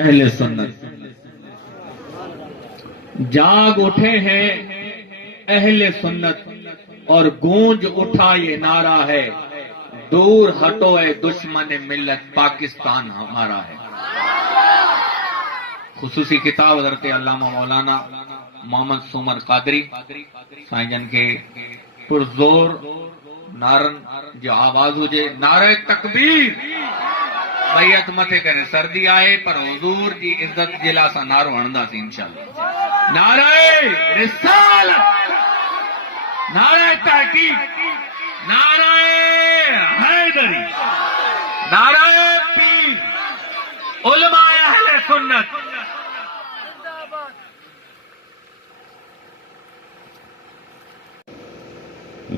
अहले सुन्नत जाग उठे हैं अहले सुन्नत और गूंज उठा ये नारा है, दूर हटो ए दुश्मन मिल्लत, पाकिस्तान हमारा है। खुसूसी किताब हज़रत अल्लामा मौलाना मोहम्मद सुमर कादरी साईं जन के पुरज़ोर नारन जो आवाज हुजे, नारे तकबीर बैयत मथे करे, सर्दी आए पर हुजूर जी इज्जत जे लाइ असां नारो हणंदासीं इंशाअल्लाह। नारे रिसालत, नारे तहकीक, नारे हैदरी, नारे पीर, उलमा अहले सुन्नत।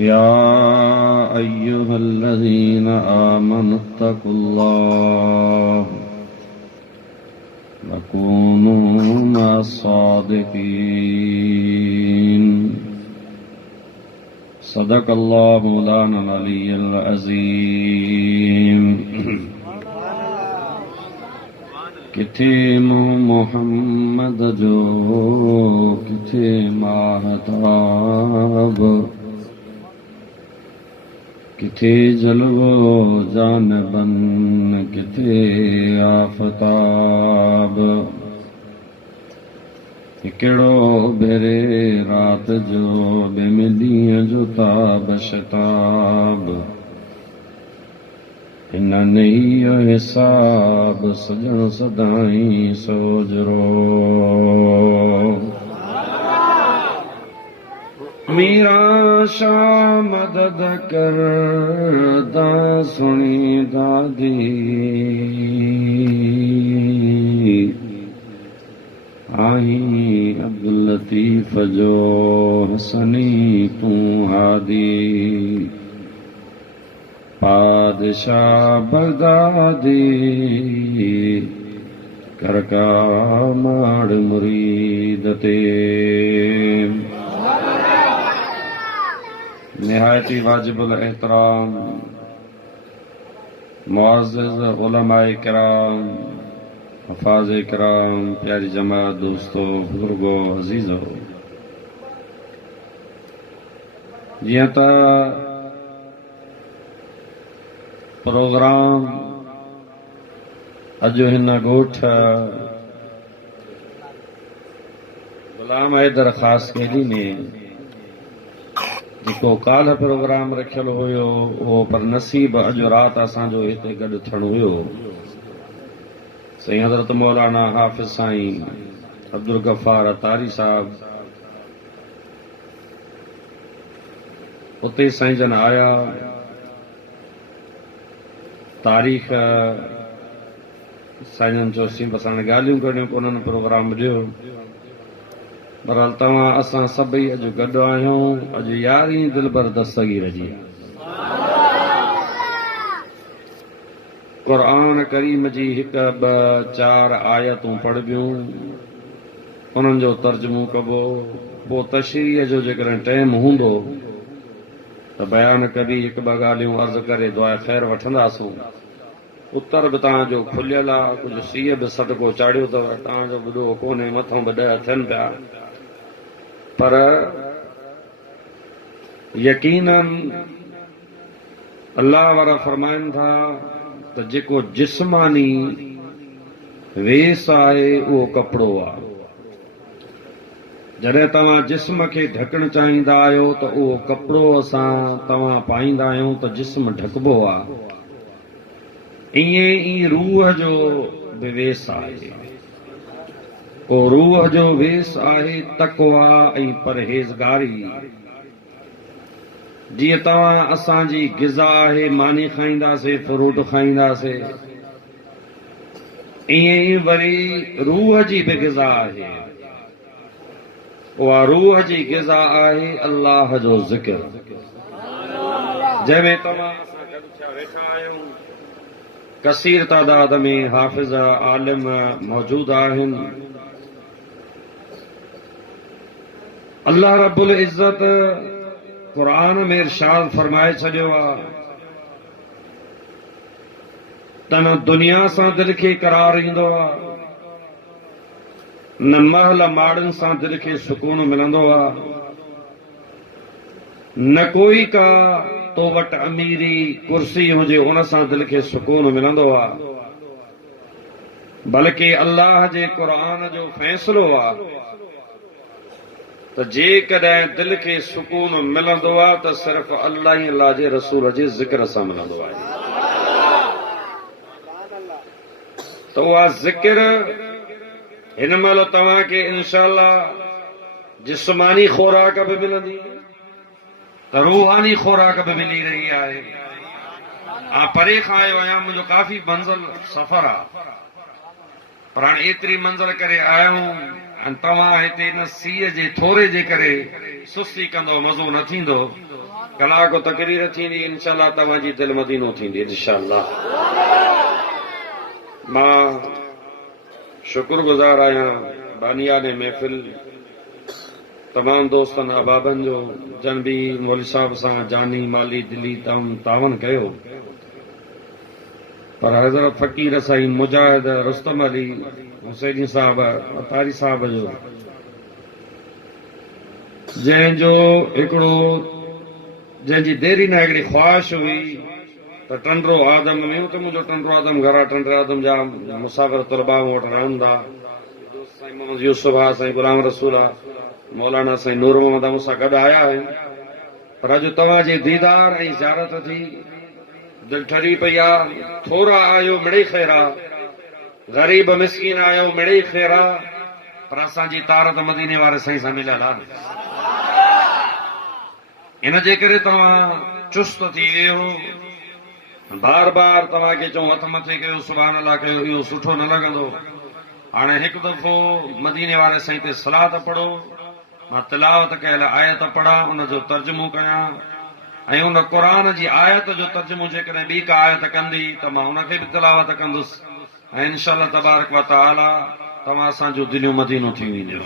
या अय्युहल्लज़ीन आमनु तक़ुल्लाह वकूनू मस्सादिक़ीन। सदक़ल्लाहु मौलाना अलियुल अज़ीम। किथे मोहम्मद जो किथे महताब, किथे जलवो जानबन किथे आफताब। हिकिड़ो भेरे रात जो ॿिए ॾींहं जो ताब शताब। हिन इहो हिसाब सजण सदाईं सोजरो। मीरा शाह मदद कर दा सुनी दादी, आई अब्दुल लतीफ जो हसनी तू हादी। पादशाह बगदादी करका माड़ मुरीद ते। निहायती वाजिबुल एहतराम मुअज़्ज़िज़ उलमाए किराम, हफ़ाज़े किराम, प्यारी जमात, दोस्तों, बुजुर्गो, अज़ीज़ो, जियां त प्रोग्राम अॼु हिन ॻोठ गुलाम हैदर ख़ास केली में जेको काल्ह प्रोग्राम रखियल हुयो उहो पर नसीब अॼु राति असांजो हिते गॾु थियणु हुयो। साईं हज़रत मौलाना हाफ़िज़ साईं अब्दुल गफ़ार अतारी साहब उते साईं जन आया, तारीख़ साईं जन चयोसीं बसि हाणे ॻाल्हियूं करियूं, पोइ उन्हनि प्रोग्राम ॾियो। बहरहाल तव्हां असां सभई अॼु गॾु आहियूं। अॼु यारहीं दिलबर दस्तगीर जी क़ुरान करीम जी हिकु ॿ चार आयतूं पढ़बियूं, उन्हनि जो तर्जुमो कबो, पोइ तशरीह जो जेकॾहिं टाइम हूंदो त बयान कबी, हिकु ॿ ॻाल्हियूं अर्ज़ु करे दुआ ख़ैर वठंदासूं। उत्तर बि तव्हांजो खुलियल आहे, कुझु सीउ बि सदको चाढ़ियो अथव, तव्हांजो ॿुधो कोन्हे, मथां ॿ ॾह थियनि पिया। पर यकीनन अल्लाह वारा फरमाइनि था त जेको जिस्मानी वेस आहे उहो कपिड़ो आहे। जॾहिं तव्हां जिस्म खे ढकणु चाहींदा आहियो त उहो कपिड़ो असां तव्हां पाईंदा आहियूं त जिस्म ढकबो आहे। ईअं ई रूह जो बि वेस आहे, पोइ रूह जो वेस आहे तक़वा ऐं परहेज़गारी। जीअं तव्हां असांजी ग़िज़ा आहे, मानी खाईंदासीं, फ्रूट खाईंदासीं, ईअं ई वरी रूह जी बि ग़िज़ा आहे। उहा रूह जी ग़िज़ा आहे अल्लाह जो ज़िक्र, जंहिंमें तव्हां असां गॾु थिया वेठा आहियूं। कसीर तादाद में हाफ़िज़ आलिम मौजूद आहिनि। अल्लाह रब्बुल इज़्ज़त कुरान में इरशाद फरमाए छॾियो आहे त न दुनिया सां दिलि खे करार ईंदो आहे न महल माड़नि सां दिलि खे सुकून मिलंदो आहे, न कोई का तो वटि अमीरी कुर्सी हुजे उन सां दिलि खे सुकून मिलंदो आहे, बल्कि अल्लाह जे क़ुरान जो फ़ैसिलो आहे त जेकॾहिं दिलि खे सुकून मिलंदो आहे त सिर्फ़ अल्लाह ऐं अल्लाह जे रसूल जे ज़िक्र सां मिलंदो आहे। त उहा ज़िक्र हिन महिल तव्हांखे इंशाअल्लाह जिस्मानी खुराक बि मिलंदी त रूहानी खुराक बि मिली रही आहे। परे खां आयो आहियां, मुंहिंजो काफ़ी मंज़िल सफ़र आहे, पर हाणे एतिरी मंज़िल करे आया आहियूं ऐं तव्हां हिते हिन सीअ जे थोरे जे करे सुस्ती कंदो, मज़ो न थींदो। कलाक तकरीर थींदी, इंशाअल्लाह तव्हांजी दिलि मदीनो थींदी इंशाअल्लाह। मां शुक्रगुज़ार आहियां बानियान महफ़िल तमामु दोस्तनि अहबाबनि जो, जन बि मौलवी साहब सां जानी माली दिली तावन कयो, पर हज़रत फ़क़ीर साईं मुजाहिद रुस्तम अली हुसैनी साहब अतारी साहब जो, जंहिंजो हिकिड़ो जंहिंजी देरी न हिकिड़ी ख़्वाहिश हुई त टंडरो आदम में, त मुंहिंजो टंडरो आदम घर आहे, टंडरे आदम जा मुसाफ़िर तलबा वटि रहनि था, साईं मोहम्मद यूसुफ आहे, साईं गुलाम रसूल आहे, मौलाना साईं नूर मोहम्मद मूंसां गॾु आया आहिनि, पर अॼु तव्हांजे दीदार ऐं ज़ियारत थी दिलि ठरी पई आहे। थोरा आयो मिड़ई ख़ैर आहे, ग़रीब मिसकीन आयो मिड़ई ख़ैर आहे, पर असांजी तारत मदीने वारे साईं सां मिलियल आहे। इन जे करे तव्हां चुस्त थी वियो, बार बार तव्हांखे चऊं हथ मथे कयो, सुभाणे अल्लाह कयो, इहो सुठो न लॻंदो। हाणे हिकु दफ़ो मदीने वारे साईं ते सलात पढ़ो, मां तिलावत कयल आयत पढ़ा, उनजो तर्जुमो कयां, ऐं उन क़ुरान जी आयत जो तर्जुमो जेकॾहिं ॿी का आयत कंदी त मां उनखे बि तिलावत कंदुसि, ऐं इंशाअल्लाह तबारक व तआला तव्हां असांजो दिलियूं मदीनो थी वेंदियूं।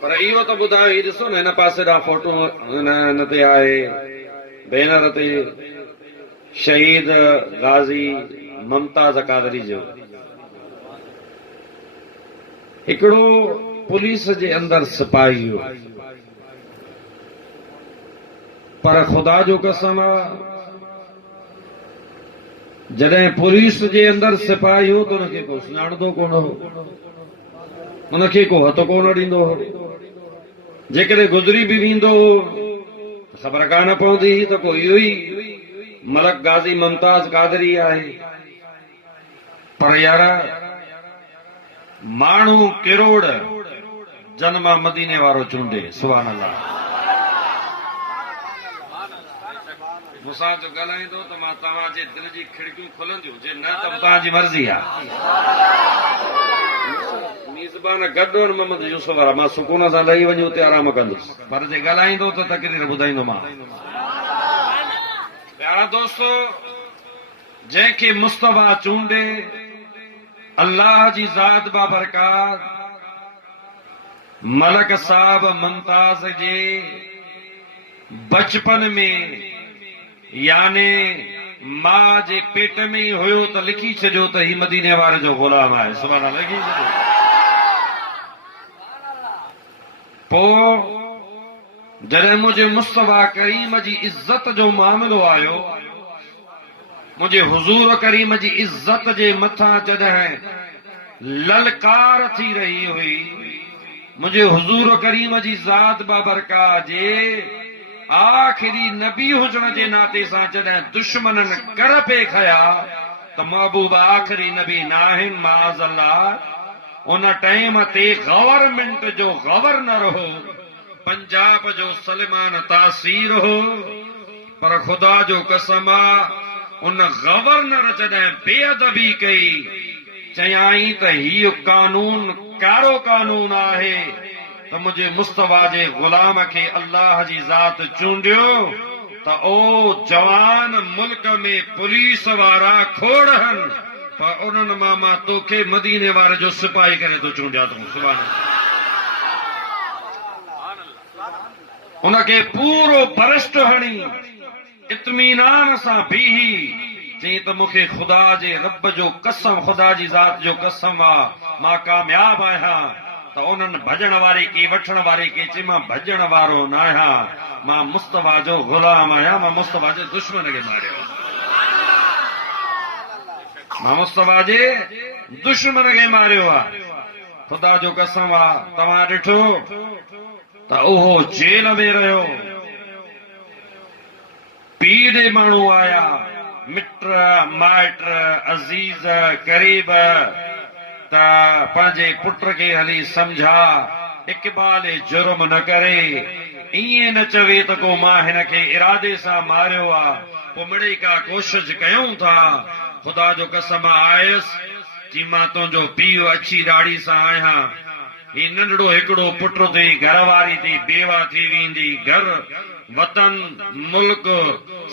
पर इहो त ॿुधायो, हीउ ॾिसो न, हिन पासे ॾांहुं फोटो हिन ते आहे, बैनर ते शहीद गाज़ी मुमताज़ कादरी जो। हिकिड़ो पुलिस जे अंदरि सिपाही हो, पर ख़ुदा जो कसम आहे, जॾहिं पुलिस जे अंदरि सिपाही हो त हुनखे को सुञाणंदो कोन हो, हुनखे को हथ कोन ॾींदो हो, जेकॾहिं गुज़री बि वेंदो ख़बर कान पवंदी त को इहो ई मलक गाज़ी मुमताज़ कादरी आहे। पर यार माण्हू किरोड़ जन्म मदीने वारो चूंडे, सुभान अल्लाह। मूंसां जो ॻाल्हाईंदो त मां तव्हांजे दिलि जी खिड़कियूं खोलंदियूं, जे न त तव्हांजी मर्ज़ी आहे। मीज़बान गॾु मोहम्मद यूसुफ वारा, मां सुकून सां लही वञी उते आराम कंदुसि, पर जे ॻाल्हाईंदो त तकरीर ॿुधाईंदो मां। प्यारा दोस्तो, जंहिंखे मुस्तफ़ा चूंडे, अल्लाह जी ज़ात बाबरकात, मलक साहब मुमताज़ जे बचपन में याने मां जे पेट में ई हुयो त लिखी छॾियो त ही मदीने वारे जो ग़ुलाम आहे, सुभाणे लिखी छॾियो। पोइ जॾहिं मुंहिंजे मुस्तफ़ा करीम जी इज़त जो मामिलो आयो, मुंहिंजे हुज़ूर करीम जी इज़त जे मथां जॾहिं ललकार थी रही हुई, मुंहिंजे हुज़ूर करीम जी ज़ात बाबरका जे आख़िरी नबी हुजण जे नाते सां जॾहिं दुश्मननि कर पे खया त महबूब आख़िरी नबी न आहिनि माज़अल्लाह। उन टाइम ते गवर्नमेंट जो गवर्नर हो, पंजाब जो सलमान तासीर हो, पर ख़ुदा जो कसम आहे, उन गवर्नर जॾहिं बेअदबी कई, चयाई त हीउ कानून कारो कानून आहे त मुंहिंजे मुस्तफ़ा जे ग़ुलाम खे अल्लाह जी ज़ात चूंडियो त ओ जवान मुल्क में पुलिस वारा खोड़हनि, पर उन्हनि मां तोखे मदीने वारे जो सिपाही करे तो चूंडिया तूं, सुभाणे उनखे पूरो बरस्ट हणी इत्मीनान सां बीही चई त मूंखे ख़ुदा जे रब जो कसम, ख़ुदा जी ज़ात जो कसम आहे, मां कामयाब आहियां। त उन्हनि भॼण वारे खे, वठण वारे खे चई मां भॼण वारो न आहियां, मां मुस्तफा जो ग़ुलाम आहियां, मां मुस्तफा जे दुश्मन खे मारियो, मां मुस्तफा जे दुश्मन खे मारियो आहे। ख़ुदा जो कसम आहे, तव्हां ॾिठो त उहो जेल में रहियो, पीउ ॾे माण्हू आया, मिट माइट अज़ीज़ क़रीब, त पंहिंजे पुट खे हली सम्झा, इक़बाल जुर्म न करे, ईअं न चवे त को मां हिन खे इरादे सां मारियो आहे, पोइ मिड़ई का कोशिश कयूं था। ख़ुदा जो कसम आयुसि कि मां तुंहिंजो पीउ अछी ॾाढ़ी सां आहियां, ही नंढड़ो हिकिड़ो पुट थी, घर वारी थी बेवा थी वेंदी, घर वतन मुल्क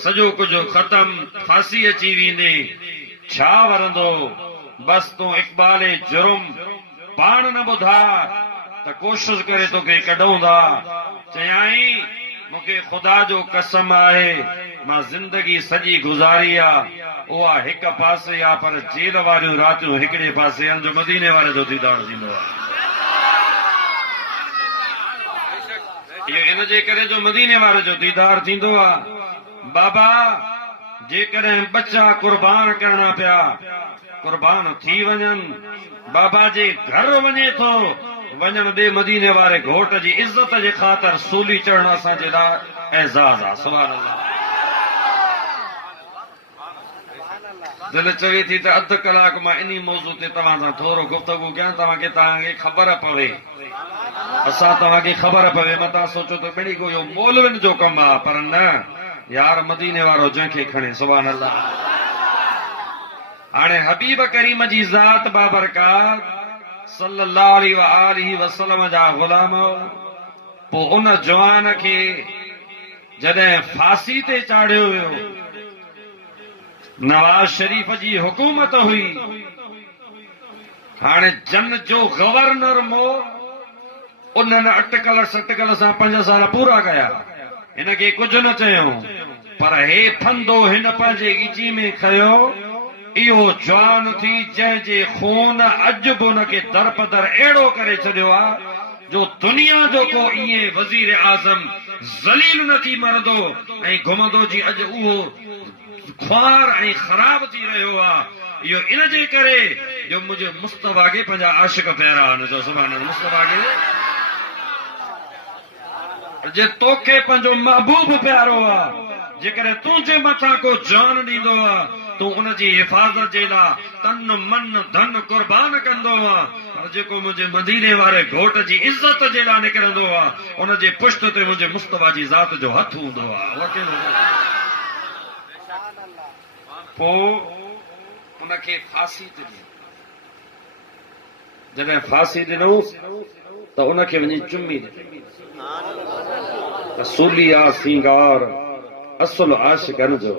सॼो कुझु ख़तम, फांसी अची वेंदी, छा वरंदो? बस तूं इक़बाल जुर्म पाण न ॿुधा त कोशिश करे तोखे कढूं था। चयाई मूंखे ख़ुदा जो कसम आहे, मां ज़िंदगी सॼी गुज़ारी आहे, उहा हिक पासे आहे, पर जेल वारियूं रातियूं हिकिड़े पासे आहिनि, जो मदीने वारे जो दीदार थींदो आहे। इहो इन जे करे जो मदीने वारे जो दीदार थींदो आहे। बाबा जेकॾहिं बच्चा कुर्बान करणा पिया, कुर्बान थी वञनि, बाबा जे घर वञे थो, वञण ॾे मदीने वारे घोट जी इज़त जे ख़ातिर सूली चढ़ण असांजे लाइ एज़ाज़ आहे। सुभान अल्लाह। दिलि चवे थी त अधु कलाक मां इन मौज़ू ते तव्हां सां थोरो गुफ़्तगू कयां, तव्हांखे ख़बर पवे, असां तव्हांखे ख़बर पवे। मतां सोचो त ॿिड़ी को इहो मौलविन जो कमु आहे, पर न यार, मदीने वारो जंहिंखे खणे। सुभान अल्लाह। हाणे हबीब करीम जी ज़ात बाबरकात सल्लल्लाहु अलैहि वसल्लम जा ग़ुलाम, पोइ उन जवान खे जॾहिं फांसी ते चाढ़ियो वियो, नवाज़ शरीफ़ जी हुकूमत हुई, हाणे जन जो गवर्नर मो उन्हनि अटकल सटकल सां 5 साल पूरा कया, हिनखे कुझु न चयो, पर हे फंदो हिन पंहिंजे ॻिची में खयो, इहो जवान थी जंहिंजे खून अॼु बि हुनखे दरपदर अहिड़ो करे छॾियो आहे जो दुनिया जो को ईअं वज़ीर आज़म ज़लील न थी मरंदो ऐं घुमंदो जी अॼु उहो ख्वार ऐं ख़राब थी रहियो आहे। इहो इन जे करे जो मुंहिंजे मुस्तफा खे पंहिंजा आशिक़ प्यारा आहिनि। जो सुभाणे मुस्तफा खे जे तोखे पंहिंजो महबूब प्यारो आहे, जेकॾहिं तुंहिंजे मथां को जान ॾींदो आहे, तूं उनजी हिफ़ाज़त जे लाइ तन मन धन कुर्बान कंदो आहे, पर जेको मुंहिंजे मदीने वारे घोट जी इज़त जे लाइ निकिरंदो आहे, उनजे पुष्ट ते मुंहिंजे मुस्तफा जी ज़ात जो हथ हूंदो आहे। पोइ उनखे फांसी ते जॾहिं फांसी ॾिनोसि त उनखे वञी चुमी ॾिनी त सूलिया सिंगार असुल आशिक़नि जो,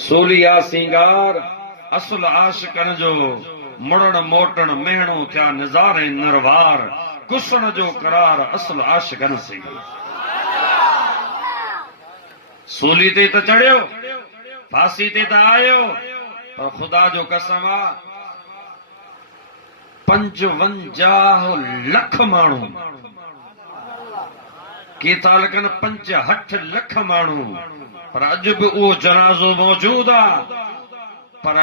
सूलिया सिंगार असुल आशिक़नि जो, मुड़ण मोटण मेहणो थिया निज़ारे नरवार, कुसण जो करार असुल आशिक़नि से। सूली ते त चढ़ियो, फांसी ते त आयो, पर ख़ुदा जो कसम आहे 55 लख माण्हू, के था लिखनि 65 लख माण्हू, पर अॼु बि उहो जनाज़ो मौजूद आहे। पर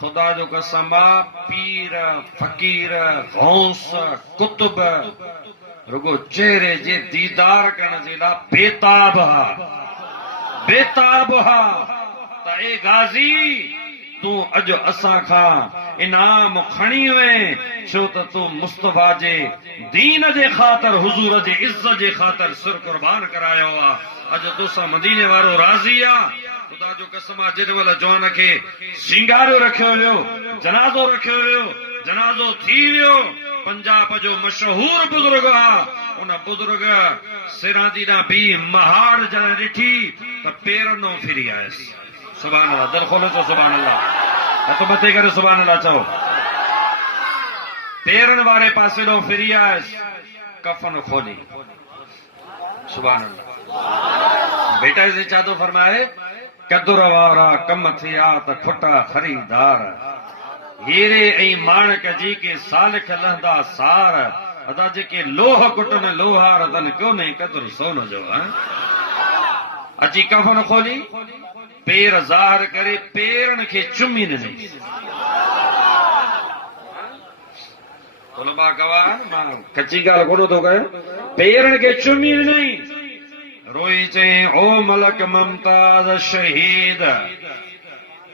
ख़ुदा जो कसम आहे पीर फ़कीर गौस कुतुब रुगो चेहरे जे दीदार करण जे लाइ बेताब हा, बेताब हा। त ए गाज़ी तूं अॼु असां खां इनाम खणी वएं, छो त तूं मुस्तफा जे दीन जे ख़ातिर, हुज़ूर जे इज़्ज़त जे ख़ातिर सिर कुर्बान करायो आहे। अॼु तोसां मदीने वारो राज़ी आहे। ख़ुदा जो कसम आहे जेॾी महिल जवान खे सिंगारियो रखियो वियो, जनाज़ो रखियो वियो, जनाज़ो थी वियो, पंजाब जो मशहूर बुज़ुर्ग आहे, उन बुज़ुर्ग सिरां जी ॾांहुं बीह महाड़ जॾहिं ॾिठी त पेरनो फिरी आयसि। सुभान अल्लाह। दिल खोलो चो सुभान अल्लाह, हथ मथे करे सुभान अल्लाह चओ। पेरन वारे पासे ॾों फिरी आयसि, कफन खोली। सुभान अल्लाह। बेटा से छा थो फरमाए कदुर वारा कम थिया त खुटा खरीदार हीरे ऐं माणक जी के सालिख लहंदा सार अदा जेके लोह कुटन लोहार तन कोने कदुर सोन जो अची कफन खोली पेर ज़ाहिर करे पेरन खे चुमी ॾिनई उलमा गवाह मां कच्ची ॻाल्हि कोन थो कयां पेरन खे चुमी ॾिनई रोई चई ओ मलक मुमताज़ शहीद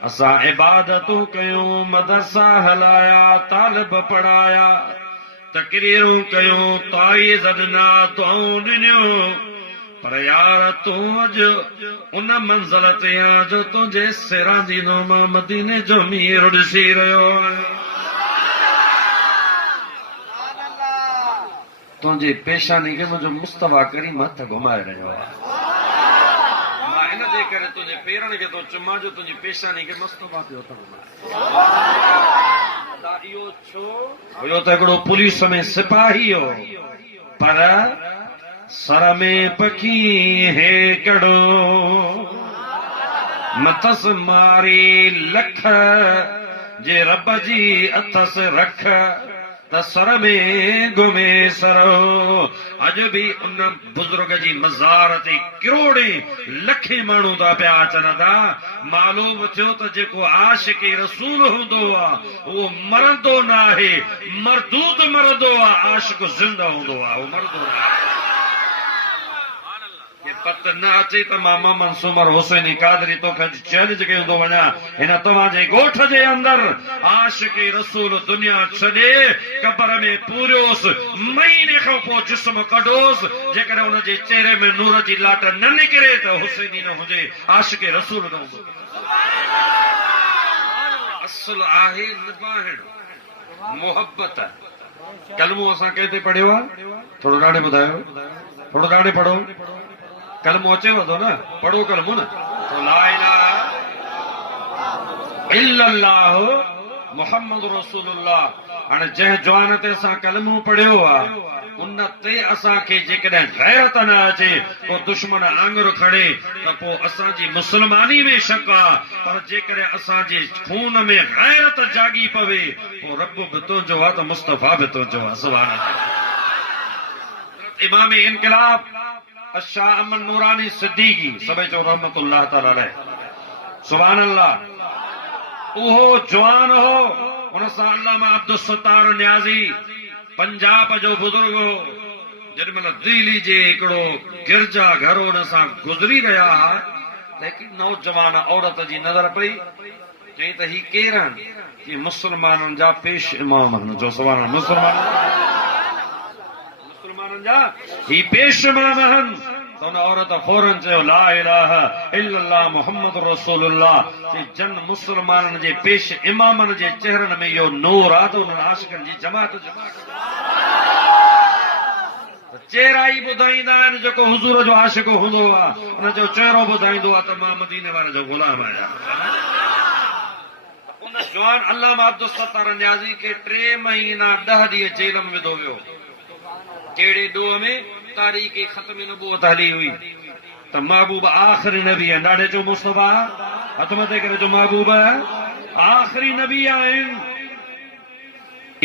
असां इबादतूं कयूं मदरसा हलाया तालिब पढ़ाया तकरीरूं कयूं ताईज़ ॾिना दुआऊं ॾिनियूं पर यार तूं अॼु उन मंज़िल ते आ जो तुंहिंजे सिरां जी मां मदीने जो मीर ॾिसी रहियो आहियां तुंहिंजी पेशानी खे मुंहिंजो मुस्तफ़ा करीम हथ घुमाए रहियो आहे मां इन जे करे तुंहिंजे पेरनि खे थो चुमां जो तुंहिंजी पेशानी खे मुस्तफ़ा पियो हथ घुमाए इहो छो हुयो त हिकिड़ो पुलिस में सिपाही हो पर सर में पखी हेकड़ो मथस मारी लख जे रब जी अथस रख त सर में घुमे सरो अॼु बि उन बुज़ुर्ग जी मज़ार ते किरोड़े लखे माण्हू था पिया अचनि था मालूम थियो त जेको आशिक़ रसूल हूंदो आहे उहो मरंदो न आहे मरदूद मरंदो आहे आशिक़ ज़िंदा हूंदो आहे उहो मरंदो न आहे पत न अचे त मां मोहम्मद सुमर हुसैनी कादरी तोखे चैलेंज कयो थो वञा हिन तव्हांजे ॻोठ जे अंदरि आशिक़ रसूल दुनिया छॾे क़बर में पूरियोसि महीने खां पोइ जिस्म कढोसि जेकॾहिं हुनजे चेहरे में नूर जी लाट न निकिरे त हुसैनी न हुजे आशिक़ रसूल न हूंदो असुल आहे निभाइण मोहबत कलमो असां कंहिं ते पढ़ियो आहे थोरो ॾाढे ॿुधायो थोरो ॾाढे पढ़ो कलमो अचेव थो न पढ़ो कलमो न तो ला इलाहा इल्लल्लाह मुहम्मद रसूलुल्लाह हाणे जंहिं जवान ते असां कलमो पढ़ियो आहे उन ते असांखे जेकॾहिं गैरत न अचे को दुश्मन आङुर खणे त पोइ असांजी मुस्लमानी में शक आहे पर जेकॾहिं असांजे खून में गैरत जागी पवे पोइ रब बि तुंहिंजो आहे त मुस्तफ़ा बि तुंहिंजो आहे सुभान अल्लाह इमाम इनकलाब शाह अमन नूरानी सिद्दीकी सभई चओ रहमतुल्लाह ताला अलैह सुभान अल्लाह उहो जवान हो उन सां अल्लामा अब्दुल सत्तार न्याज़ी पंजाब जो बुजुर्ग हो जेॾीमहिल दिल्ली जे हिकिड़ो गिरजा घर हुन सां गुज़री रहिया हुआ लेकिन नौजवान औरत जी नज़र पई चई त ही केर आहिनि कि मुस्लमाननि जा पेश इमाम आहिनि जो सुभान मुस्लमाननि जा ही पेश इमाम आहिनि त हुन औरत फौरन चयो ला इलाहा इल्लल्लाह मुहम्मद रसूलुल्लाह कि जन मुस्लमाननि जे पेश इमामनि जे चेहरनि में इहो नूर आहे त उन्हनि आशिक़नि जी जमात चेहरा ई ॿुधाईंदा आहिनि जेको हुज़ूर जो आशिक़ हूंदो आहे हुन जो चेहरो ॿुधाईंदो आहे त मां मदीने वारे जो ग़ुलाम आहियां उन जवान अल्लामा अब्दुल सत्तार न्याज़ी खे 3 महीना 10 ॾींहं जेल में विधो वियो कहिड़े ॾोह में तारीख़ ख़त्म नबूवत हली हुई त महबूब आख़िरी नबी आहे ॾाढे जो मुस्तफ़ा हथ मथे करे जो महबूब आख़िरी नबी आहिनि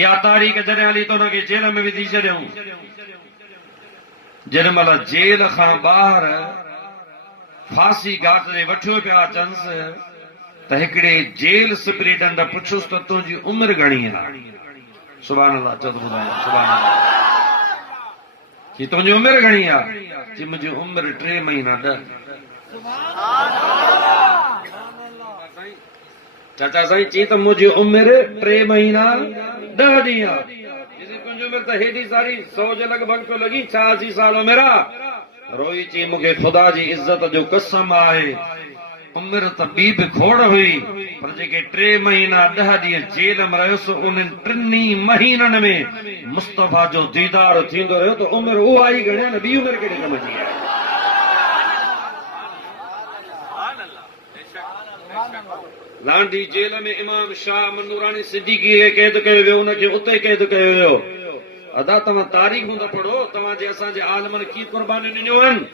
इहा तारीख़ जॾहिं हली त हुनखे जेल में विझी छॾियऊं जेॾीमहिल जेल खां ॿाहिरि फांसी घाट ते वठियो पिया अचनिसि त हिकिड़े जेल सुपरिटेंड पुछियुसि त तुंहिंजी उमिरि घणी आहे सुभान अल्लाह चओ ॿुधायो सुभान अल्लाह कि तुंहिंजी उमिरि घणी आहे कि मुंहिंजी उमिरि 3 महीना 10 चाचा साईं चई त मुंहिंजी उमिरि 3 महीना 10 ॾींहं आहे तुंहिंजी उमिरि त हेॾी सारी 100 जे लॻभॻि पियो लॻी 86 साल उमिरि आहे रोई चई मूंखे ख़ुदा जी इज़त जो कसम आहे उमिरि त ॿी बि खोड़ हुई पर जेके 3 महीना 10 ॾींहं जेल में रहियुसि उन्हनि 3 महीननि में मुस्तफ़ा जो दीदार थींदो रहियो त उमिरि उहा ई घणे न ॿी उमिरि कहिड़े कम जी आहे लांडी जेल में इमाम शाह मनूरानी सिद्दीकी खे क़ैद कयो वियो उनखे उते क़ैद कयो वियो अदा तव्हां तारीख़ूं त पढ़ो तव्हांजे असांजे आलमनि की क़ुर्बानियूं ॾिनियूं आहिनि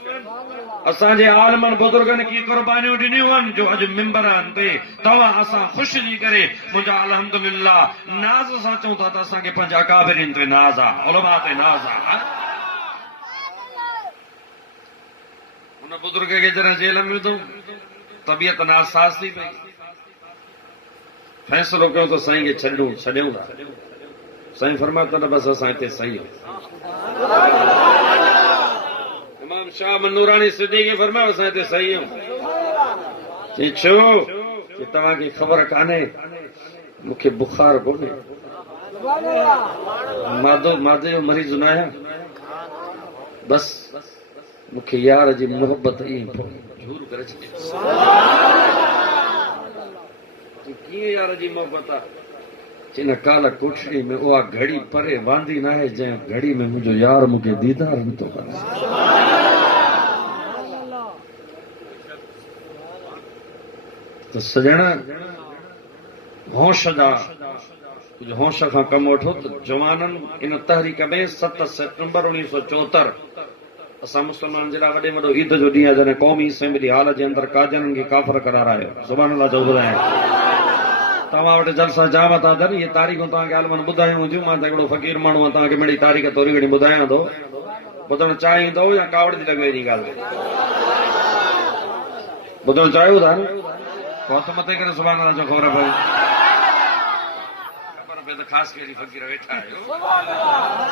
असांजे आलमनि बुज़ुर्गनि की क़ुर्बानियूं ॾिनियूं आहिनि जो अॼु मिंबरनि ते तव्हां असां ख़ुशि थी करे मुंहिंजा अल्हम्दुलिल्लाह नाज़ सां चऊं था त असांखे पंहिंजा अकाबिरीन ते नाज़ आहे उलमा ते नाज़ आहे हुन बुज़ुर्ग खे जॾहिं जेल में विधो तबियत नासाज़ थी पई फ़ैसिलो कयो त साईं खे छॾियूं था साईं फरमायो त बसि असां हिते सही इमाम शाह नूरानी सिद्दीक़ खे फरमायो असां हिते सही आहियूं छो कि तव्हांखे ख़बर कान्हे मूंखे बुखार कोन्हे मादे जो मरीज़ न आहियां बसि मूंखे यार जी मोहबत झूर करे छॾी कीअं यार जी मोहबत आहे चिन काल कोठड़ी में उहा घड़ी परे वांदी न आहे जंहिं घड़ी में मुंहिंजो यार मूंखे दीदार नथो करे त सजण होश जा कुझु होश खां कमु वठो त जवाननि इन तहरीक में 7 सितंबर 1974 असां मुस्लमान जे लाइ वॾे वॾो ईद जो ॾींहुं आहे जॾहिं क़ौमी असेंबली हाल जे अंदरि काजरनि खे काफ़र करारायो सुभाणे अल्लाह जो ॿुधायां तव्हां वटि जलसा जाम था थियनि इहे तारीख़ूं तव्हांखे आलमनि ॿुधायूं हुजूं मां त हिकिड़ो फ़क़ीर माण्हू आहियां तव्हांखे मिड़ी तारीख़ थोरी घणी ॿुधायां थो ॿुधणु चाहींदो या कावड़ थी लॻे इन ॻाल्हि में ॿुधणु चाहियो था न पोइ हथ मथे करे सुभाणे अल्लाह जो ख़बर पए ख़बर पए त ख़ासि कहिड़ी फ़क़ीर वेठा आहियो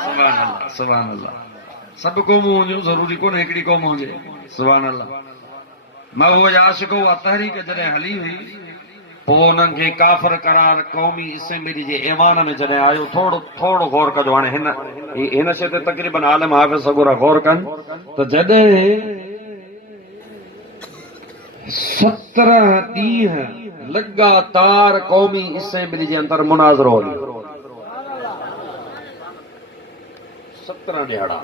सुभाणे अल्लाह सुभाणे अल्लाह सभु क़ौमूं हुजूं ज़रूरी कोन्हे हिकिड़ी क़ौम हुजे सुभाणे अल्लाह मां उहो आशिक़ उहा तहरीक जॾहिं हली हुई पोइ उन्हनि खे काफ़र करार क़ौमी असेंबली जे ऐवान में जॾहिं आयो थोरो गौर कजो हाणे हिन शइ ते तक़रीबन आलम हाफ़िज़ सगुरा गौर कनि त जॾहिं 17 ॾींहं लगातार क़ौमी असेंबली जे अंदरि मुनाज़रो हलियो 17 ॾियारा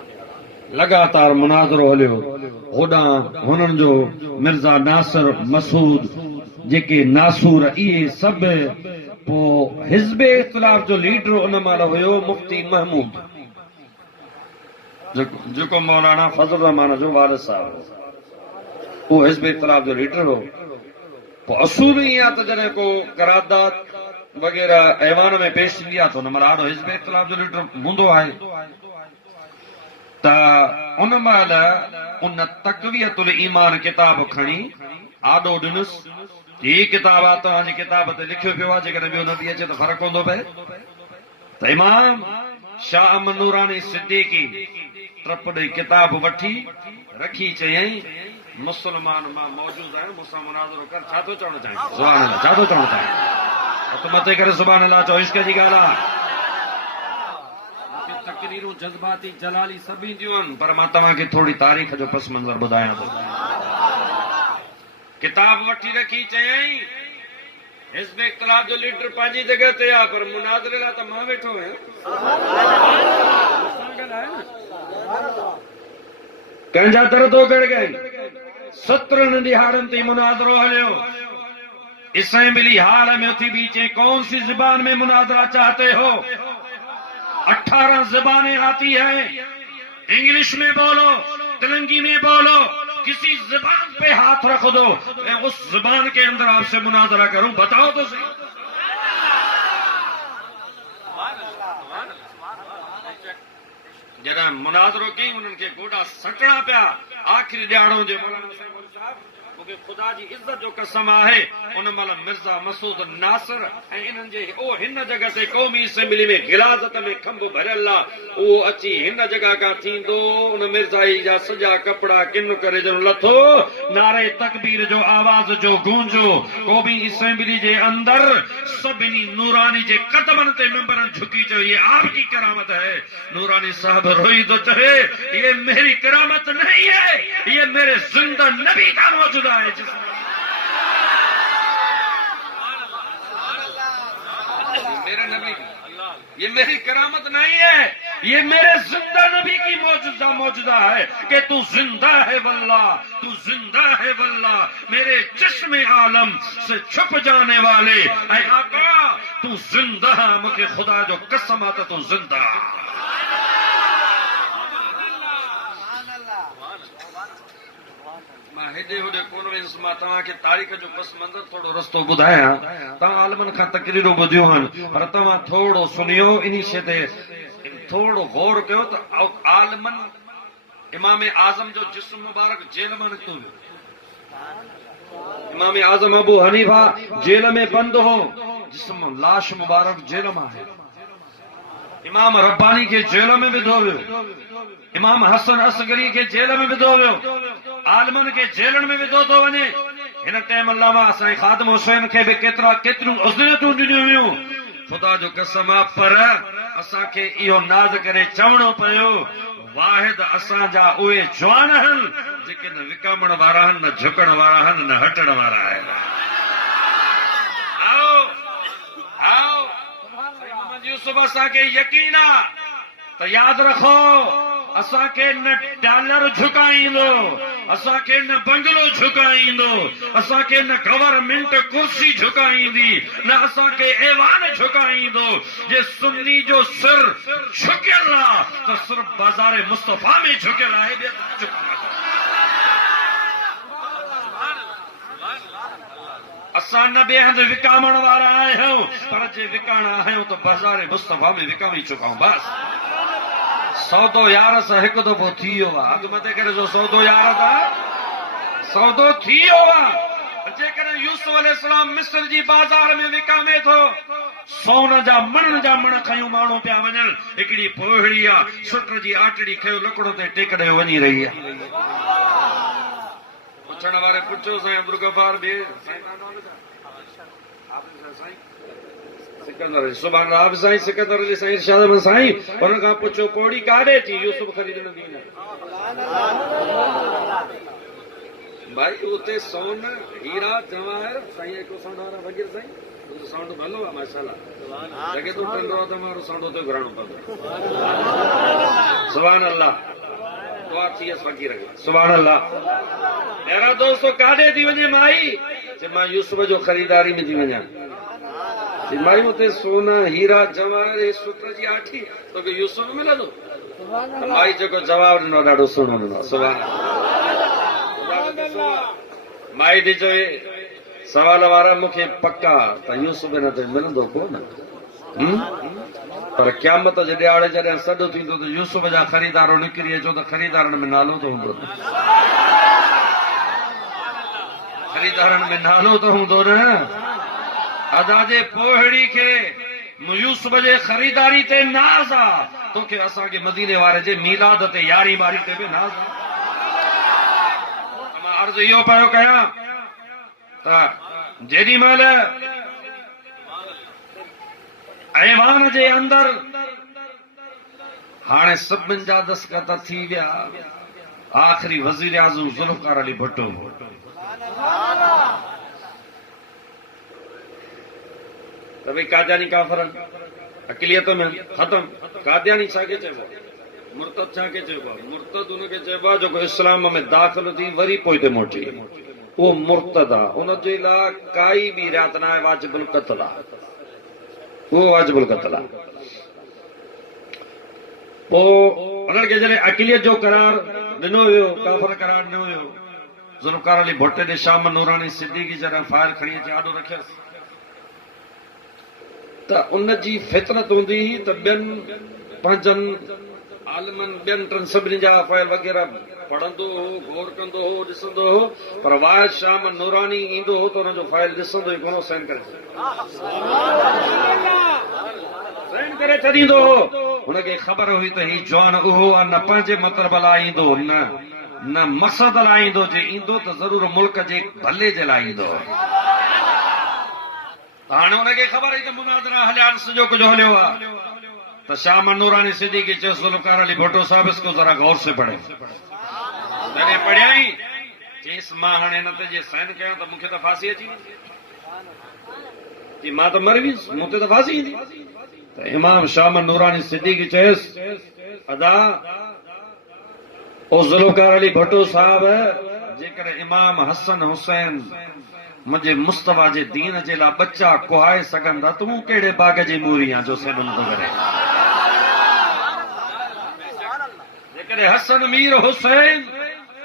लगातार मुनाज़रो हलियो होॾां हुननि जो मिर्ज़ा नासिर मसूद जेके नासूर इहे सभु पोइ हिज़्ब इख़्तिलाफ़ जो लीडर उन महिल हुयो मुफ्ती महमूद जेको मौलाना फज़ल रहमान जो वारिस साहिब उहो हिज़्ब इख़्तिलाफ़ जो लीडर हो पोइ असूल ईअं आहे त जॾहिं को करारदाद वग़ैरह ऐवान में पेश थींदी आहे त हुन महिल ॾाढो हिज़्ब इख़्तिलाफ़ जो लीडर हूंदो आहे त उन महिल उन तक़वियतुल ईमान किताब खणी आॾो ॾिनुसि ही किताब आहे तव्हांजी किताब ते लिखियो पियो आहे जेकॾहिं ॿियो न बि अचे त फ़र्क़ु हूंदो पए त इमाम शाह नूरानी सिद्दीक़ी ट्रप ॾेई किताब वठी रखी चयईं मुस्लमान मां मौजूद आहियां मूंसां मुनाज़रो कर छा थो चवणु चाहीं सुभाणे अल्लाह छा थो चवणु चाहीं हथ मथे करे सुभाणे अल्लाह चओ इश्क जी ॻाल्हि आहे तक़रीरूं जज़्बाती जलाली सभु ईंदियूं आहिनि पर मां तव्हांखे थोरी तारीख़ जो पस मंज़र ॿुधायां थो किताब वठी रखी चयईं हिज़्ब इख़्तिलाफ़ जो लीडर पंहिंजी जॻह ते आहे पर मुनाज़रे लाइ त मां वेठो आहियां कंहिंजा दर तो गड़ गई 17 ॾिहाड़नि ते मुनाज़रो हलियो असेंबली हाल में उथी बीचे कौन सी ज़बान में मुनाज़रा चाहते हो 18 ज़बानें आती है इंग्लिश में बोलो तेलंगी में बोलो किसी ज़बान पे हाथ रख दो मैं उस ज़बान के अंदर आपसे मुनाज़रा करूं बताओ तो सही जॾहिं मुनाज़रो कई उन्हनि खे गोॾा सटणा पिया आख़िरी ॾियारो जे मौलाना साहिब मूंखे ख़ुदा जी इज़त जो कसम आहे उन महिल मिर्ज़ा मसूद नासिर ऐं इन्हनि जे हिन जॻह ते क़ौमी असेंबली में गिलाज़त में खंभ भरियल आहे उहो अची हिन जॻह खां थींदो उन मिर्ज़ाई जा सॼा कपिड़ा किन करे ॼण लथो नारे तकबीर जो आवाज़ जो गूंजो क़ौमी असेंबली जे अंदरि सभिनी नूरानी जे कदमनि ते मिंबरनि झुकी चयो ये आपकी करामत है नूरानी साहब रोई तो चहे ये मेरी करामत नहीं है ये मेरे जिंदा नबी का मौजूदा है मेरे नबी ये मेरी करामत नहीं है ये मेरे जिंदा नबी की मौजूदा है कि तू जिंदा है वल्लाह तू जिंदा है वल्लाह मेरे जिस्म आलम से छुप जाने वाले ऐ आका तू जिंदा मुझे खुदा जो कसम आता तू जिंदा हेॾे होॾे कोन वेंदुसि मां तव्हांखे तारीख़ जो पस मंज़र थोरो रस्तो ॿुधायां तव्हां आलमनि खां तकरीरूं ॿुधियूं आहिनि पर तव्हां थोरो सुनियो इन शइ ते थोरो गौर कयो त आलमनि इमाम आज़म जो जिस्म मुबारक जेल मां निकितो हुयो इमाम आज़म अबू हनीफा जेल में बंद हो जिस्म लाश मुबारक जेल में है इमाम रब्बानी के जेल में विधो वियो इमाम हसन असगरी के जेल में विधो वियो आलमन के जेलन में विधो थो वञे हिन टाइम अलावा असांजे खादम हुसैन खे बि केतिरियूं उज़लतूं ॾिनियूं हुयूं ख़ुदा जो कसम आहे पर असांखे इहो नाज़ करे चवणो पियो वाहिद असांजा उहे जवान आहिनि जेके न विकामण वारा आहिनि न झुकण वारा आहिनि न हटण वारा आहिनि आओ आओ यूसुफ असांखे यकीन आहे त यादि रखो असांखे न डॉलर झुकाईंदो असांखे न बंगलो झुकाईंदो असांखे न गवर्नमेंट कुर्सी झुकाईंदी न असांखे ऐवान झुकाईंदो जे सुन्नी जो सिर झुकियल आहे त सिर्फ़ बाज़ार मुस्तफ़ा में झुकियल आहे असां न ॿिए हंधि विकामण वारा आहियूं पर जे विकाणा आहियूं त बाज़ार मुस्तफ़ा में विकामी चुका आहियूं बसि सौदो यार सां हिकु दफ़ो थी वियो आहे अॻु मथे करे जो सौदो यार सां सौदो थी वियो आहे जेकॾहिं यूसुफ अलैहिस्सलाम मिस्र जी बाज़ार में विकामे थो सोन जा मण खयूं माण्हू पिया वञनि हिकिड़ी पोहड़ी आहे सुट जी आटड़ी खयो लकड़ो ते टेकड़े वञी रही आहे पुछण वारे पुछो साईं अब्दुल गफ़ार बि सिकंदर सुभाणे आप साईं सिकंदर अली साईं इरशाद में साईं उन खां पुछो पौड़ी काॾे थी यूसुफ ख़रीदण दी भाई उते सोन हीरा जवाहर साईं को साउंड वारा वगैर साईं साउंड भलो आहे माशाल्लाह लगे तो टंडो त मारो साउंड तो घराणो पवंदो सुभान अल्लाह दुआ थी फकीर सुभान अल्लाह अहिड़ा दोस्तो काॾे थी वञे माई जे मां यूसुफ जो ख़रीदारी में थी वञा माई उते सोना हीरा जवाहर सुट जी आठी तोखे यूसुफ मिलंदो माई जेको जवाब ॾिनो ॾाढो सुहिणो ॾिनो सुभाण माई थी चवे सवाल वारा मूंखे पका त यूसुफ हिन ते मिलंदो कोन पर क़यामत जे ॾियारे जॾहिं सॾु थींदो त यूसुफ जा ख़रीदारो निकिरी अचो त ख़रीदारनि में नालो त हूंदो ख़रीदारनि में नालो त हूंदो न अदा जे पोहड़ी खे यूसुफ जे ख़रीदारी ते नाज़ आहे तोखे असांखे मदीने वारे जे मीलाद ते यारी बारी ते बि नाज़ आहे मां अर्ज़ इहो पियो कयां त जेॾी महिल ऐवान जे अंदरि हाणे सभिनि जा दस्तख़त थी विया आख़िरी वज़ीर आज़म ज़ुल्फ़िकार अली भुट्टो त भई कादियानी काफ़रनि अक़लियत में ख़तम कादियानी छाखे चइबो मुर्तद छाखे चइबो मुर्तद उनखे चइबो आहे जेको इस्लाम में दाख़िल थी वरी पोइ ते मोटी उहो मुर्तद आहे उनजे लाइ काई बि रियात न आहे वाजिबुल क़त्ल आहे उहो वाजिबुल क़त्ल आहे पोइ उन्हनि खे जॾहिं अक़लियत जो करार ॾिनो वियो काफ़र करार ॾिनो वियो ज़ुल्फ़िकार अली भुट्टे ॾे शाम नूरानी सिद्दीक़ी जॾहिं फाइल खणी अचे आॾो रखियसि त उनजी फितरत हूंदी त ॿियनि पंहिंजनि आलमनि ॿियनि टिनि सभिनी जा फाइल वग़ैरह पढ़ंदो हो गौर कंदो हो ॾिसंदो हो पर वाहिद शाम नूरानी ईंदो हो त हुनजो फाइल ॾिसंदो ई कोन साइन करे छॾींदो हो हुनखे ख़बर हुई त हीउ जवान उहो आहे न पंहिंजे मतिलब लाइ ईंदो न मक़सद लाइ ईंदो जे ईंदो त ज़रूर मुल्क जे भले जे लाइ ईंदो हाणे हुनखे ख़बर हुई त मुनाज़रा हलिया आहिनि सॼो कुझु हलियो आहे त शाम नूरानी सिद्दीक़ी चयोसि ज़ुल्फ़िकार अली भुट्टो साहिब इसको ज़रा गौर से पढ़े जॾहिं पढ़ियाई चईसि मां हाणे हिन ते जे साइन कयां त मूंखे त फांसी अची वेंदी मां त मरी वियुसि मूं ते त फांसी ईंदी त इमाम शाम नूरानी सिद्दीक़ी चयुसि अदा ओ ज़ुल्फ़िकार अली भुट्टो साहिब जेकॾहिं इमाम हसन हुसैन मुंहिंजे मुस्तफ़ा जे दीन जे लाइ बच्चा कुहाए सघनि था तूं कहिड़े बाग़ जी मूरी आहे जो सेन नथो करे जेकॾहिं हसन मीर हुसैन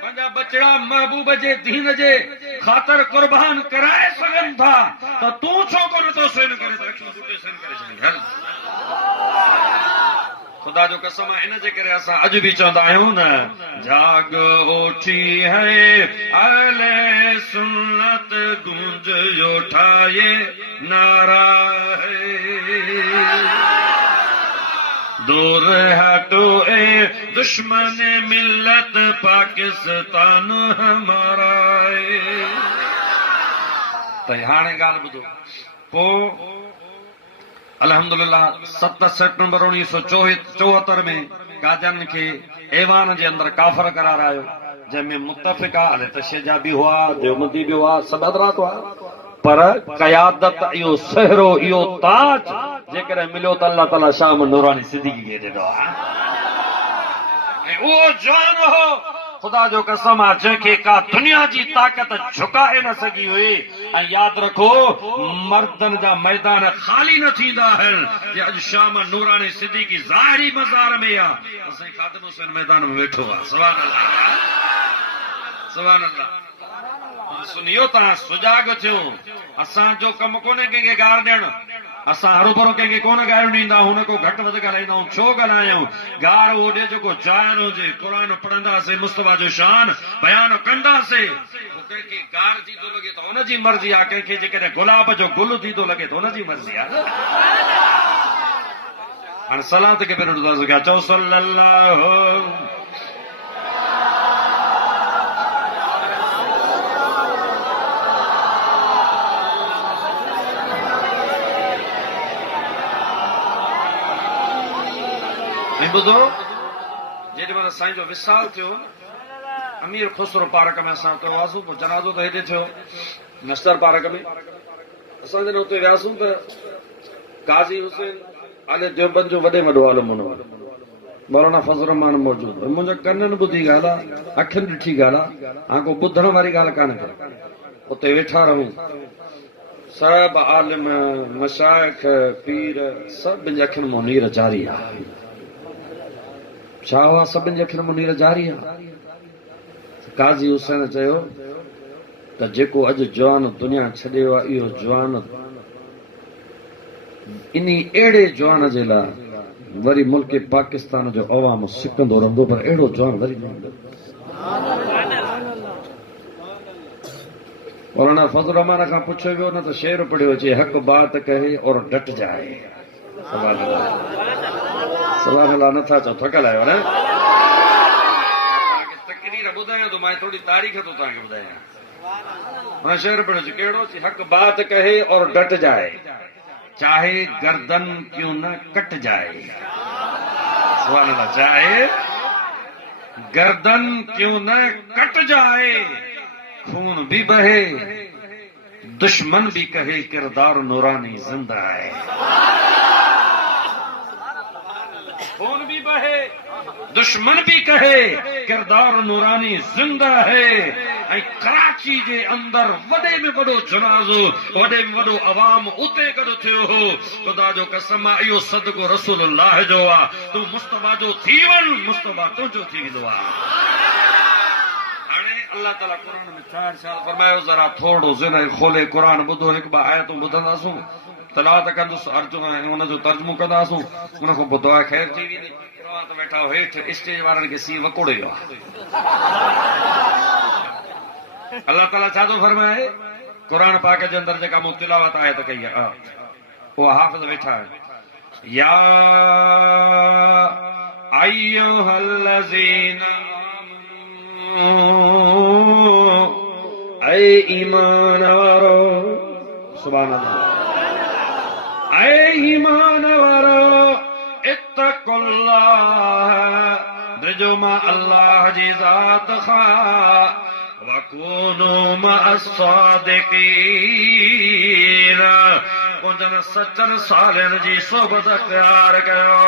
पंहिंजा पंहिंजा बचड़ा महबूब जे दीन जे ख़ातिर कुर्बान कराए सघनि था त तूं छो कोन थो सेन करे त अखियूं टूटे सेन करे छॾी हल खुदा जो कसम आहे इन जे करे असां अॼु बि चवंदा आहियूं न जाग उठी है अहले सुन्नत गूंज उठाए नारा है दूर हटो ए दुश्मन मिल्लत पाकिस्तान हमारा है त हाणे ॻाल्हि ॿुधो पोइ अल्हम्दुलिल्लाह 7 सेप्टेम्बर 1974 में काजन खे ऐवान जे अंदर काफ़र करार आयो जंहिंमें मुतफ़िक़ा हले त शेजा बि हुआ देवबंदी बि हुआ सभु हज़रात हुआ पर क़यादत इहो सहरो इहो ताज जेकॾहिं मिलियो त अल्लाह ताला शाम नूरानी सिद्दीकी खे ॾिनो आहे ऐं उहो जवान हो खुदा जो कसम आहे जंहिंखे का दुनिया जी ताक़त झुकाए न सघी हुई ऐं यादि रखो मर्दनि जा मैदान ख़ाली न थींदा आहिनि जे अॼु शाम नूरानी सिद्दीकी ज़ाहिरी मज़ार में आहे असां ख़ादिम हुसैन मैदान में वेठो आहे सुभान अल्लाह सुभान अल्लाह सुनियो तव्हां सुजाग थियो असांजो कमु कोन्हे कंहिंखे गार ॾियणु असां हरू भरो कंहिंखे कोन ॻाल्हियूं ॾींदा हुन को घटि वधि ॻाल्हाईंदा आहियूं छो ॻाल्हायूं गार उहो ॾे जेको जान हुजे क़ुर पढ़ंदासीं मुस्तफा जो शान बयान कंदासीं कंहिंखे गार थी थो लॻे त हुनजी मर्ज़ी आहे कंहिंखे जेकॾहिं गुलाब जो गुल थी थो लॻे त हुनजी मर्ज़ी आहे हाणे सलात खे पहिरियों चओ सल्लल्लाहु ॿुधो जेॾीमहिल साईं जो विसाल थियो अमीर खुसरो पार्क में असां उते वियासीं पोइ जनाज़ो त हेॾे थियो नश्तर पार्क में असां जॾहिं उते वियासीं त काज़ी हुसैन आले देवबंद जो वॾे वॾो आलम हुन मौलाना फज़ल रहमान मौजूद मुंहिंजा कननि ॿुधी ॻाल्हि आहे अखियुनि ॾिठी ॻाल्हि आहे हाणे को ॿुधण वारी ॻाल्हि कान्हे उते वेठा रहूं सभु आलिम मशाइख पीर सभिनि जे अखियुनि मां नीर जारी आहे छा हुआ सभिनि जे अखियुनि मां नीर जारी आहे काज़ी हुसैन चयो त जेको अॼु जवान दुनिया छॾियो आहे इहो जवान इन अहिड़े जवान जे लाइ वरी मुल्क पाकिस्तान जो अवाम सिकंदो रहंदो पर अहिड़ो जवान वरी न हूंदो मौलाना फज़ल रहमान खां पुछियो वियो न त शेर पढ़ियो अचे हक़ बात कहे और डट जाए सुभान अल्लाह नथा चओ थकल आहियो न तकरीर ॿुधायां थो मां थोरी तारीख़ थो तव्हांखे ॿुधायां मां शेर पढ़ियो अचे कहिड़ो हक़ बात कहे और डट जाए चाहे गर्दन क्यों न कट जाए सुभान अल्लाह चाहे गर्दन क्यों न कट जाए खून भी बहे दुश्मन भी कहे किरदार नूरानी जिंदा है खून भी बहे दुश्मन भी कहे किरदार नूरानी जिंदा है ऐं कराची जे अंदर वॾे में वॾो जनाज़ो वॾे में वॾो अवाम उते गॾु थियो हो ख़ुदा जो कसम आहे इहो सदको रसूलुल्लाह जो आहे तूं मुस्तफा जो थी वञ मुस्तफा तुंहिंजो थी वेंदो आहे अल्लाह ताला क़ुर में 4 साल फरमायो जरा थोड़ो ज़िन खोले क़ुर ॿुधो हिकु ॿ आयतूं ॿुधंदासूं तलावत कंदुसि अर्जुन ऐं हुनजो तर्जुमो कंदासूं उन खां पोइ दुआ ख़ैर थी वेंदी त वेठा हेठि स्टेज वारनि खे सी वकोड़े वियो आहे अल्लाह ताला छा थो फरमाए क़ुर पाक जे अंदरि जेका मूं तिलावत आयत कई आहे उहा हाफ़िज़ वेठा आहिनि या अय्युहल्लज़ीना ऐ ईमान वारो सुभान अल्लाह ऐ ईमान वारो इत्तक़ुल्लाह ड्रिजो मां अल्लाह जी ज़ात खां वकूनू मअस्सादिकीन उनजन सचनि सालनि जी सोबत अख्तियार कयो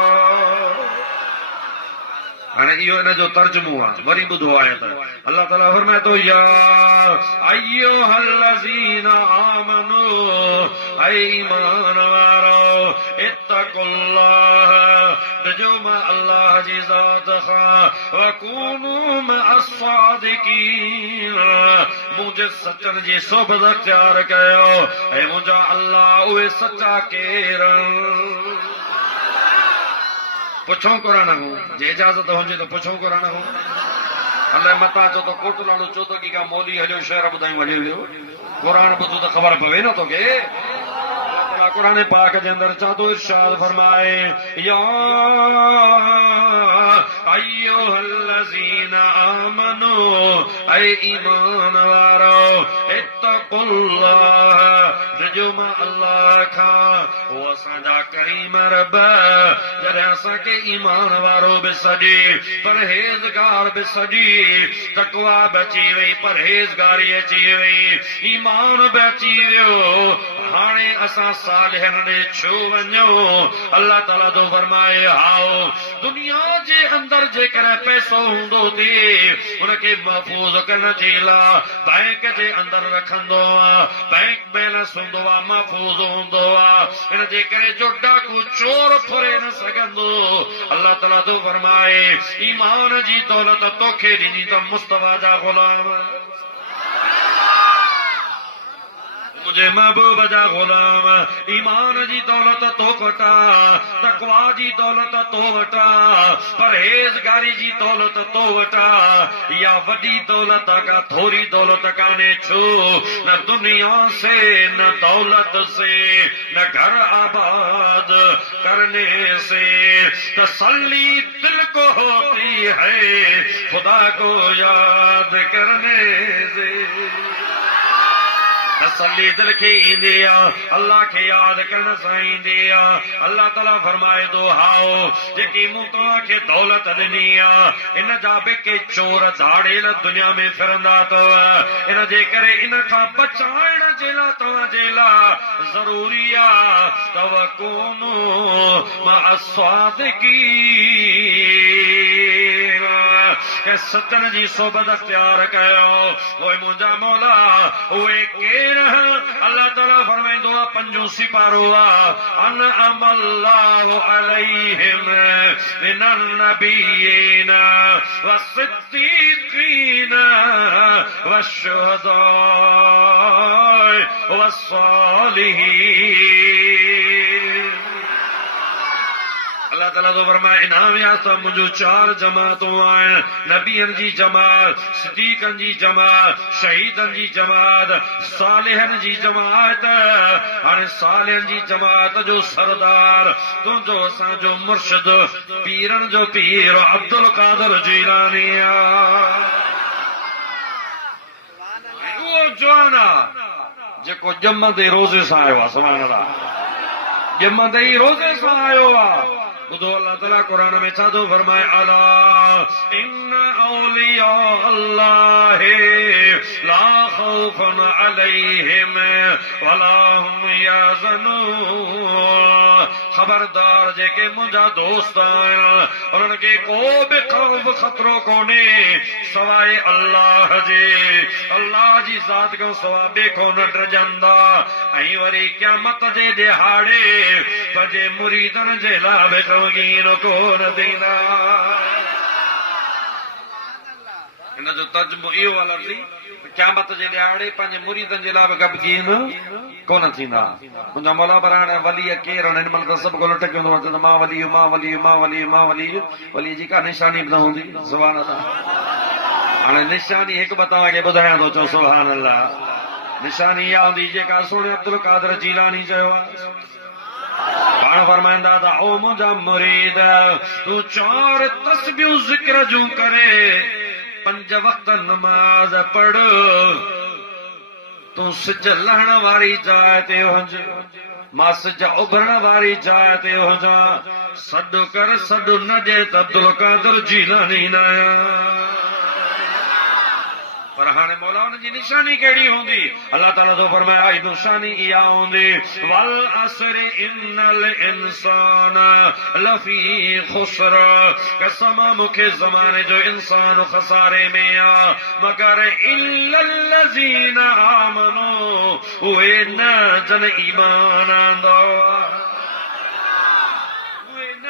हाणे इहो इन जो तर्जुमो आहे वरी ॿुधो आहे त अल्लाह ताला फरमाए थो या अय्युहल्लज़ीना आमनू ऐ ईमान वारो इत्तक़ुल्लाह जो मां अल्लाह जी ज़ात खां वकूनू मअस्सादिकीन मुझे सचन जी सोबत अख्तियार कयो ऐं मुंहिंजा अल्लाह उहे सचा केर पुछो क़ुरान खां जे इजाज़त हुजे त पुछो क़ुरान खां अलाए मता चो तो कोटलाणो चो तो की का मौली हलियो शहर ॿुधायूं हलियो वियो क़ुरान ॿुधो त ख़बर पवे न तोखे कुरान पाक के अंदर चादो इरशाद फरमाए या अय्युहल्लज़ीना आमनू ऐ ईमान वारो इत्तकुल्लाह जो मां अल्लाह खां वो असांजा करीम रब जॾहिं असांखे ईमान वारो बि सॼी परहेज़गार बि सॼी तकवा बि अची वई परहेज़गारी अची वई ईमान बि अची वियो हाणे असां सालिहनि ॾे छो वञो अल्लाह ताला तो फरमाए आओ दुनिया जे अंदर जेकर पैसो हूंदो थे उनखे महफ़ूज़ करण जे लाइ बैंक जे अंदर रखंदो आहे बैंक बैलेंस हूंदो आहे महफ़ूज़ हूंदो आहे इन जे करे जो डाकू चोर फुरे न सघंदो अल्लाह ताला तो फरमाए ईमान जी दौलत तोखे ॾिनी त मुस्तफा जा ग़ुलाम मुझे महबूब जा गुलाम ईमान जी दौलत तो वटा तकवा जी दौलत तो वटा परहेज़गारी जी दौलत तो वटा या वडी दौलत का थोड़ी दौलत काने छो न दुनिया से न दौलत से न घर आबाद करने से तसल्ली दिल को होती है खुदा को याद करने से तसल्ली दिल खे ईंदी आहे अल्लाह खे यादि करण सां ईंदी आहे अल्लाह ताला फरमाए थो हाओ जेकी मूं तव्हांखे दौलत ॾिनी आहे इन जा बि के चोर दाड़ेल दुनिया में फिरंदा अथव इन जे करे इन खां बचाइण जे लाइ तव्हांजे लाइ ज़रूरी आहे तवक्कुलु मअस्सादिकीन सतन जी सोबत अख्तियार कयो ओए मुंहिंजा मौला उहे केर अल्लाह ताला फरमाईंदो आहे पंजो सिपारो आहे अन अमल्लाहु अलैहिम मिनन नबिय्यीन वस्सिद्दीक़ीन वश्शुहदा वस्सालिहीन अल्लाह ताला तो फरमाए इनाम यास्ता मुंहिंजो 4 जमातूं आहिनि नबियनि जी जमात सिद्दीक़नि जी जमात शहीदनि जी जमात सालिहनि जी जमात हाणे सालिहनि जी जमात जो सरदार तुंहिंजो असांजो मुर्शिद पीरनि जो पीर अब्दुल कादर जीलानी उहो जवान आहे जेको ॼमंदे रोज़े सां आयो आहे सुभाणे अल्लाह ॼमंदे ई रोज़े सां आयो आहे ॿुधो अल्लाह ताला क़ुरान में छा थो फरमाए अला इन औलिया अल्लाह ला खौफुन अलैहिम वला हुम यहज़नून खबरदार जेके मुंहिंजा दोस्त आहिनि उन्हनि खे को बि खौफ ख़तरो कोन्हे सवाइ अल्लाह जे अल्लाह जी ज़ात खां सवाइ ॿिए कोन डरजंदा ऐं वरी क़यामत जे ॾिहाड़े पंहिंजे मुरीदनि जे लाइ बि गमगीन कोन थींदा इन जो तर्जुमो इहो आहे लफ़्ज़ी क़यामत जे ॾिहाड़े पंहिंजे मुरीदनि जे लाइ बि गमगीन कोन थींदा मुंहिंजा मौला बराण वली केर आहिनि हिन महिल त सभु को लटकियो हूंदो आहे मां वली मां वली मां वली मां वली वली जी का निशानी बि न हूंदी सुभाण अल्लाह हाणे निशानी हिकु ॿ तव्हांखे ॿुधायां थो चओ सुभाण अल्लाह निशानी इहा हूंदी जेका सोने अब्दुल कादर जीलानी चयो आहे पाण फरमाईंदा था ओ मुंहिंजा मुरीद तूं 4 तस्बीहूं ज़िक्र जूं करे 5 वक्त नमाज पढ़ तूं सिज लहण वारी जाइ ते हुज मां सिज उभरण वारी जाइ ते हुजां सॾु कर सॾु न ॾे त अब्दुल कादर जीलानी न पर हाणे मौला उन जी निशानी कहिड़ी हूंदी अल्लाह ताला तो फरमाए आई निशानी इहा हूंदी वल असर इन्नल इंसान लफी खुसर कसम मूंखे ज़माने जो इंसान खसारे में आहे मगर इल्लल्लज़ीन आमनू उहे न जन ईमान आंदो उहे न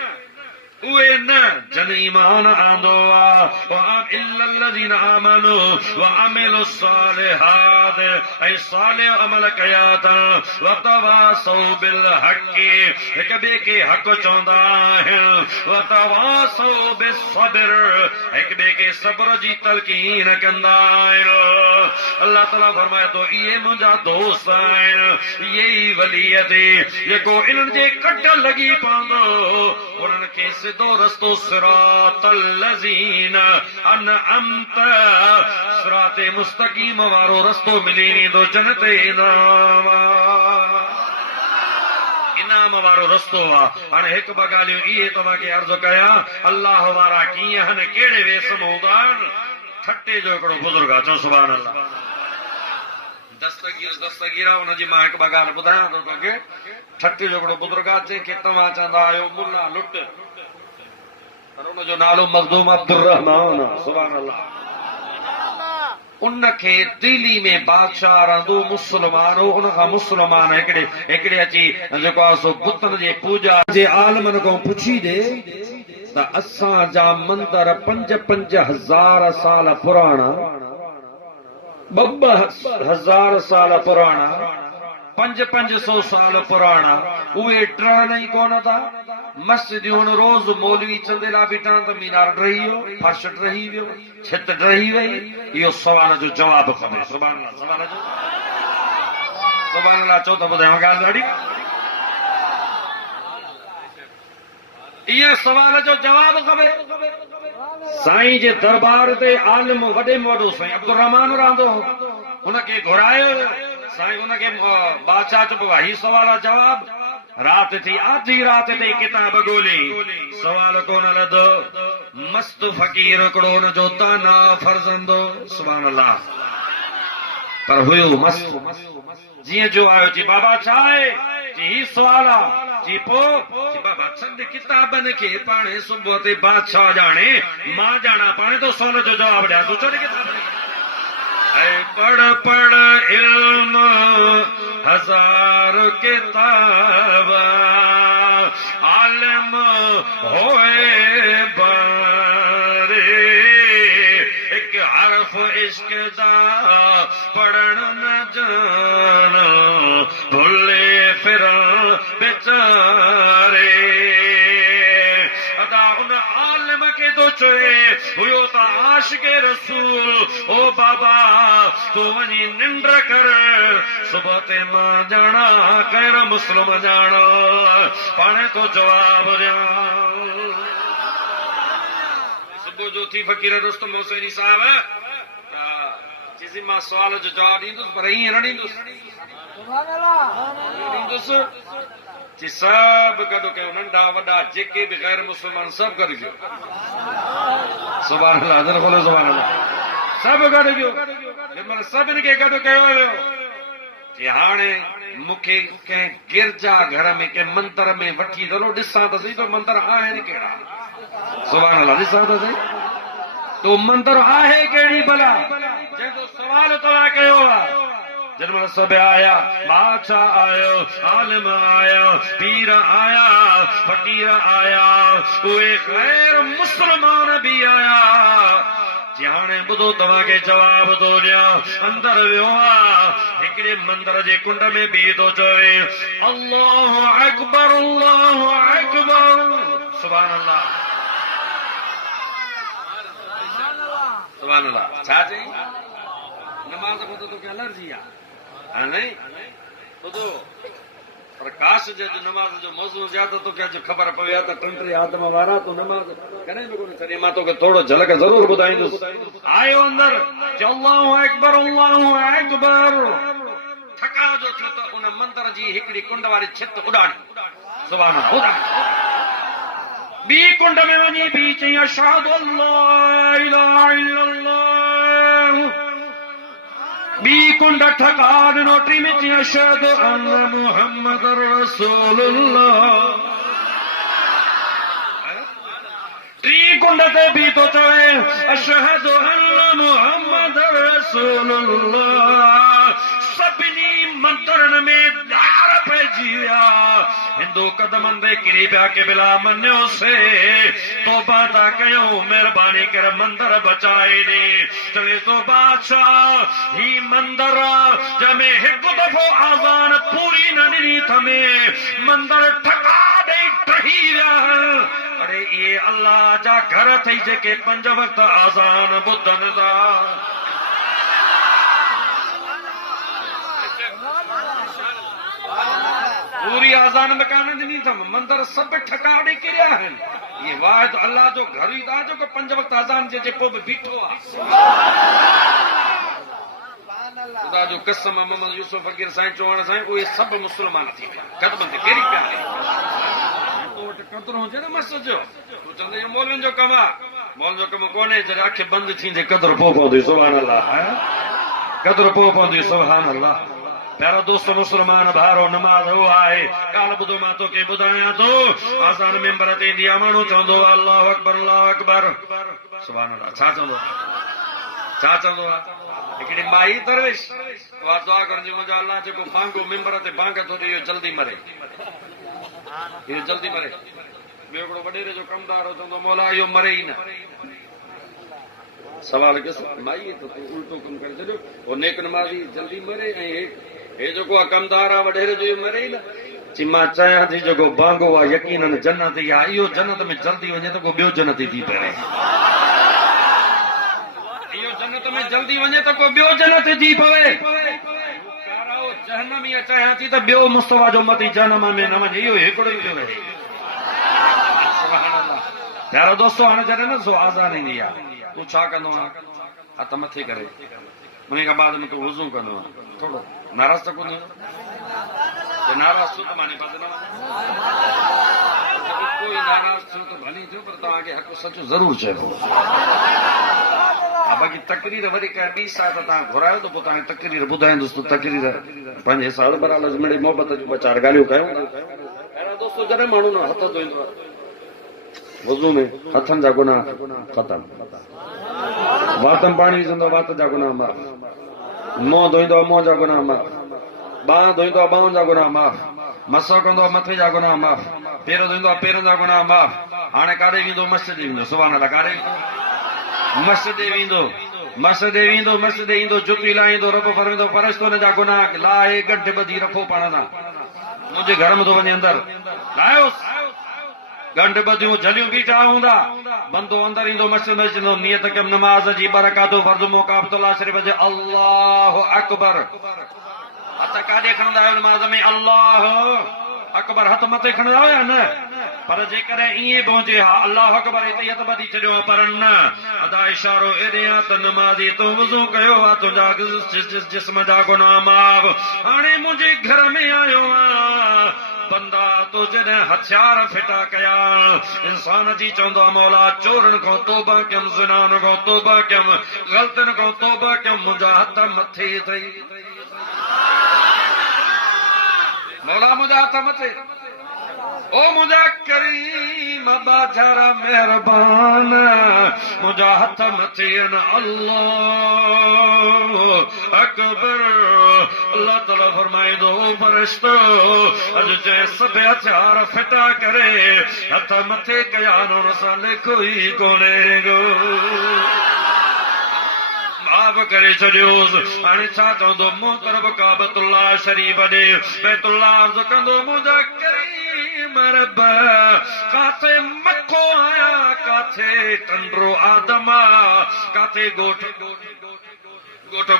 उहे न जन ईमान आंदो आ इल्लल्लज़ीना आमनू व अमिलु सालिहात ऐं सालिह अमल कया अथनि व तवासौ बिल हक़ी हिक ॿिए खे हक़ चवंदा आहिनि व तवासौ बिस्सब्र हिक ॿिए खे सब्र जी तलकीन कंदा आहिनि। अल्लाह ताला फरमाए थो इहे मुंहिंजा दोस्त आहिनि, इहे ई वलीयत जेको इन्हनि जे कट लॻी पवंदो उन्हनि खे सिधो रस्तो सिरातल लज़ीना अनअमत सिराते मुस्तक़ीम वारो रस्तो मिली वेंदो, जन्नत इनाम वारो रस्तो आहे। हाणे हिकु ॿ ॻाल्हियूं इहे तव्हांखे अर्ज़ु कयां, अल्लाह वारा कीअं आहिनि, कहिड़े वेस में हूंदा आहिनि। ठटे जो हिकिड़ो बुज़ुर्ग आहे, चओ सुभाणे अल्लाह। दस्तगीर आहे, हुनजी मां हिकु ॿ ॻाल्हि ॿुधायां थो तोखे। ठटे जो हिकिड़ो बुज़ुर्ग आहे जंहिंखे तव्हां चवंदा आहियो मुल्ला लुट, पर हुनजो नालो मखदूम अब्दुर रहमान आहे, सुभाणे अल्लाह। उनखे दिल्ली में बादशाह रहंदो मुस्लमान हो, उनखां मुस्लमान हिकिड़े अची जेको आहे सो बुतनि जे पूजा जे आलमनि खां पुछी ॾे त असांजा मंदर 5,000 साल पुराणा, 2,000 साल पुराणा, 500 साल पुराणा, उहे टहनि ई कोन था। मस्जिदूं रोज़ मौलवी चंदेला बीठा त मीनार ड्रही वियो, फर्श ड्रही वियो, छित ड्रही वई। इहो सवाल जो जवाब खपे। सुभाणे अल्लाह, सवाल जो सुभाणे अल्लाह चओ त ॿुधायांव ॻाल्हि ॾाढी। इहे सवाल जो जवाब खपे। साईं जे दरबार ते आलिम वॾे में वॾो साईं अब्दुर रहमान रहंदो हो, हुनखे घुरायो साईं, हुनखे बादशाह चुप हुआ, ही सवाल जवाब। रात थी, आधी रात ते किताब ॻोल्ही, सवाल कोन लधो। मस्त फ़कीर हिकिड़ो हुनजो ताना फर्ज़ंदो, सुभाणे अल्लाह, पर हुयो मस्त। जीअं जो आयो जी बाबा छा आहे, जी ही सवाल आहे, जी पोइ बाबा छॾ किताबनि खे, पाणे सुबुह ते बादशाह ॼाणे, मां ॼाणा पाणे तो सवाल जो जवाब ॾियां, तूं छॾ किताबनि खे। पढ़ पढ़ इल्म हजार किताब, आलिम होए बारे, एक हर्फ इश्क दा पढ़न न जान, भुले फिरा बेचारे। अदा उन आलिम के तो चोए हुयो त आशिक़े रसूल, ओ बाबा तू वञी निंड कर, सुबुह ते मां ॼाणा ग़ैर मुस्लिम ॼाणा, पाणे तो जवाब ॾियां। सुबुह जो थी फ़कीर रुस्तम हुसैनी साहब चइसि मां सवाल जो जवाब ॾींदुसि, पर ईअं न ॾींदुसि। जी सभु गॾु कयो, नंढा वॾा जेके बि ग़ैर मुस्लमान सभु गॾु कयो, सुभाणे अल्लाह, हज़र बोलो सुभाणे अल्लाह, सभु गॾु कयो। जंहिंमहिल सभिनि खे गॾु कयो वियो, जी हाणे मूंखे कंहिं गिरजा घर में कंहिं मंदर में वठी हलो, ॾिसां त सही तो मंदर आहिनि कहिड़ा, सुभाणे अल्लाह, ॾिसां त सही तो मंदर आहे कहिड़ी भला, जंहिंजो सवाल तव्हां कयो आहे। जंहिंमहिल सभु आया, बादशाह आयो, आलिम आया, पीर आया, फ़कीर आया, उहे ग़ैर मुस्लमान बि आया। जी हाणे ॿुधो तव्हांखे जवाब थो ॾियां। अंदर वियो आहे, हिकिड़े मंदर जे कुंड में बीह थो चवे अल्लाहु अकबर, अल्लाहु अकबर, सुभाणे अल्लाह, सुभाणे अल्लाह। छा चई? नमाज़ ॿुधो तोखे एलर्जी आहे? हा नहीं ॿुधो, प्रकाश जे नमाज़ जो मौज़ू ज्यादा तोखे अॼु ख़बर पवे आहे त 2-3 आदम वारा तूं नमाज़ कॾहिं बि कोन छॾी। मां तोखे थोरो झलक ज़रूर ॿुधाईंदुसि। आयो अंदर, अल्लाहु अकबर, अल्लाहु अकबर। थका जो थियो त उन मंदर जी हिकिड़ी कुंड वारी छित उॾाड़ी, सुभाणे अल्लाह। ॿी कुंड में वञी बि चई अशहदु अल्ला इलाहा इल्लल्लाह। बी कुंड ठका ॾिनो, टी में चई अशहदु अन्न मुहम्मद रसूलुल्लाह। टी कुंड ते बि तो चवे अशहदु अन्न मुहम्मद रसूलुल्लाह। सभिनी मंदरनि में ॾार पइजी विया। हिंदू कदमनि ते किरी पिया, क़िबला मञियोसीं, तौबा था कयो मेहरबानी कर मंदिर बचाए दे चले तो बादशाह ही मंदिर जमे एक दफो आजान पूरी न ॾिनी थमे मंदिर ठका दे ठही विया। अरे ये अल्लाह जा घर थई जेके 5 वक्त आजान ॿुधनि था। पूरी आजान मकान ॾिनी अथम मंदिर सभु ठका ॾेई किरिया आहिनि। ये वाहिद अल्लाह जो घर ई था जेको 5 वक्त आजान जे पोइ बि बीठो आहे। ख़ुदा जो कसम मोहम्मद यूसुफ फकीर साईं चौहान साईं उहे सभु मुस्लमान थी विया क़दमनि ते कहिड़ी पिया तो वटि कदुरु हुजे न मस्जिद जो तूं चवंदे इहो मौलवियुनि जो कमु आहे। मौलनि जो कमु कोन्हे जॾहिं अखि बंदि थींदे कदुरु पोइ पवंदी सुभान अल्लाह कदुरु पोइ पवंदी सुभान अल्लाह। प्यारा दोस्त मुस्लमान भारो नमाज़ हो आहे काल ॿुधो मां तोखे ॿुधायां थो आसान मेंबर ते ईंदी आहे माण्हू चवंदो आहे अल्लाह अकबर सुभान अल्लाह छा चवंदो आहे हिकिड़ी माई दरवेश उहा दुआ करंदी मुंहिंजो अल्लाह जेको बांगो मेंबर ते बांग थो ॾे इहो जल्दी मरे ॿियो हिकिड़ो वॾेरे जो कमदार हो चवंदो मौला इहो मरे ई न। सवाल कयोसि माई त तूं उल्टो कमु करे छॾियो उहो नेक नमाज़ी जल्दी मरे ऐं हे जेको आहे कमदार आहे वॾेरे जो इहो मरे ई न। चई मां चाहियां थी जेको बांगो आहे यकीनन जन्नत ई आहे इहो जन्नत में जल्दी वञे त को ॿियो जन्नत ई थी पए इहो जन्नत में जल्दी वञे त को ॿियो जन्नत थी पवे जहन्नम ई चाहियां थी त ॿियो मुस्तफा जो मती जहन्नम में न वञे इहो हिकिड़ो ई पियो प्यारो दोस्तो हाणे जॾहिं न सो आज़ान ईंदी आहे तूं छा कंदो आहे हथ मथे करे उन खां बाद में तूं वुज़ू कंदो आहे थोरो नाराज़ त कोन्हे नाराज़ थियो त माने कोई नाराज़ थियो त भली थियो पर तव्हांखे हक़ सच ज़रूरु चइबो बाक़ी तकरीर वरी का ॿी साथ तव्हां घुरायो त पोइ तव्हांखे तकरीर ॿुधाईंदुसि त तकरीर पंहिंजे हिसाब बराल मिड़े मोहबत जूं 2-4 ॻाल्हियूं कयूं। दोस्तो जॾहिं माण्हू न हथ धोईंदो आहे वुज़ू में हथनि जा गुनाह ख़तम वात में पाणी विझंदो वात जा गुनाह माफ़ मुंहुं धोईंदो मुंहुं जा गुनाह माफ़ बांह धोईंदो बांहुनि जा गुनाह माफ़ मसो कंदो मथे जा गुनाह माफ़ पेर धोईंदो पेरनि जा गुनाह माफ़। हाणे काॾे वेंदो मस्जिद वेंदो सुभाणे अल्लाह काॾे मस्जिद ईंदो जुती लाहींदो रब फरमाईंदो फरिश्तो हुन जा गुनाह लाहे गंढ ॿधी रखो पाण सां मुंहिंजे घर में थो वञे अंदरि लायोसि गंढ ॿधियूं झलियूं बीठा हूंदा बंदो अंदरि ईंदो मस्जिद में चवंदो नियत कयमि नमाज़ जी बरकातो फर्ज़ मुक़ाबतुल्लाह शरीफ़ जे अल्लाह अकबर हथ काॾे खणंदा आहियो नमाज़ में अल्लाह अकबर हथ मथे खणंदा हुया न पर जेकॾहिं ईअं बि हुजे हा अल्लाह अकबर हिते हथ ॿधी छॾियो आहे पर न अदा इशारो एॾे आहे त नमाज़ी तूं वुज़ू कयो आहे तुंहिंजा जिस्म जा गुनाह माफ़। हाणे मुंहिंजे घर में आयो आहे बंदा तो जॾहिं हथियार फिटा कया इंसान जी चवंदो आहे मौला चोरनि खां तौबा कयमि ज़िनान खां तौबा कयमि ग़लतियुनि खां तौबा कयमि मुंहिंजा हथ मथे अथई मौला मुंहिंजा हथ मथे ओ मुंहिंजा करीम बाजार मेहरबान मुंहिंजा हथ मथे आहिनि अल्लाह अकबर। अल्लाह ताला फरमाईंदो फरिश्तो अॼु चए सभु हथियार फिटा करे हथ मथे कया हुन सां लिखो ई कोन्हे माफ़ करे छॾियोसि। हाणे छा चवंदो मूं तरफ़ काबतुल्लाह शरीफ़ ॾे बैतुल्लाह अर्ज़ कंदो मुंहिंजा करीम रब काथे मखो आया काथे टंडरो आदमा काथे गोठ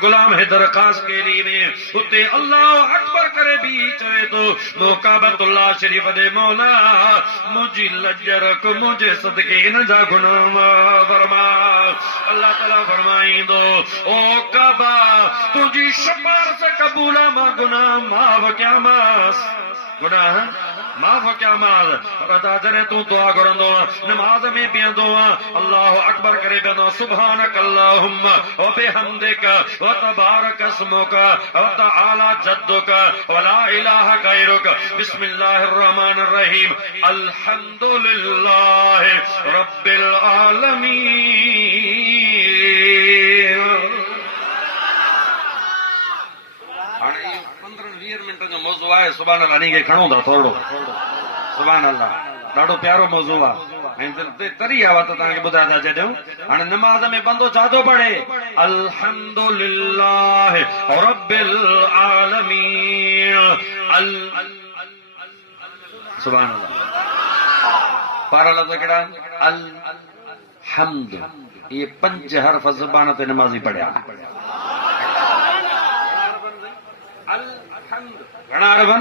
गुलाम हैदर खास केरी में उते अल्लाह अकबर करे भी चवे तो नो काबतुल्लाह शरीफ दे मौला मुझी लज्जर को मुझे सदके न जा गुनाह फरमा। अल्लाह ताला फरमाईंदो ओ काबा तुझी सिफारिश कबूला मां गुनाह माफ़ कयामांस गुनाह माफ़ कयामांस पर जॾहिं तूं दुआ घुरंदो नमाज़ में बीहंदो अल्लाह अकबर करे बीहंदो सुभानक अल्लाहुम्मा व बिहम्दिक व तबारक अस्मुक व तआला जद्दुक व ला इलाहा गैरुक बिस्मिल्लाहिर रहमानिर रहीम अल्हम्दुलिल्लाहि रब्बिल आलमीन। हाणे 15-20 मिनट जो मौज़ू आहे सुभान अल्लाह खे खणो था थोरो सुभान अल्लाह ॾाढो प्यारो मौज़ू आहे ऐं तरी आवा त तव्हांखे ॿुधाए था छॾियूं। हाणे नमाज़ में बंदो छा थो पढ़े? अल्हम्दुलिल्लाह रब्बिल आलमीन। सुभान अल्लाह। पारा लफ़्ज़ कहिड़ा? अल हम्द। ये 5 हर्फ ज़बान ते नमाज़ी पढ़िया। घणा हरफ़?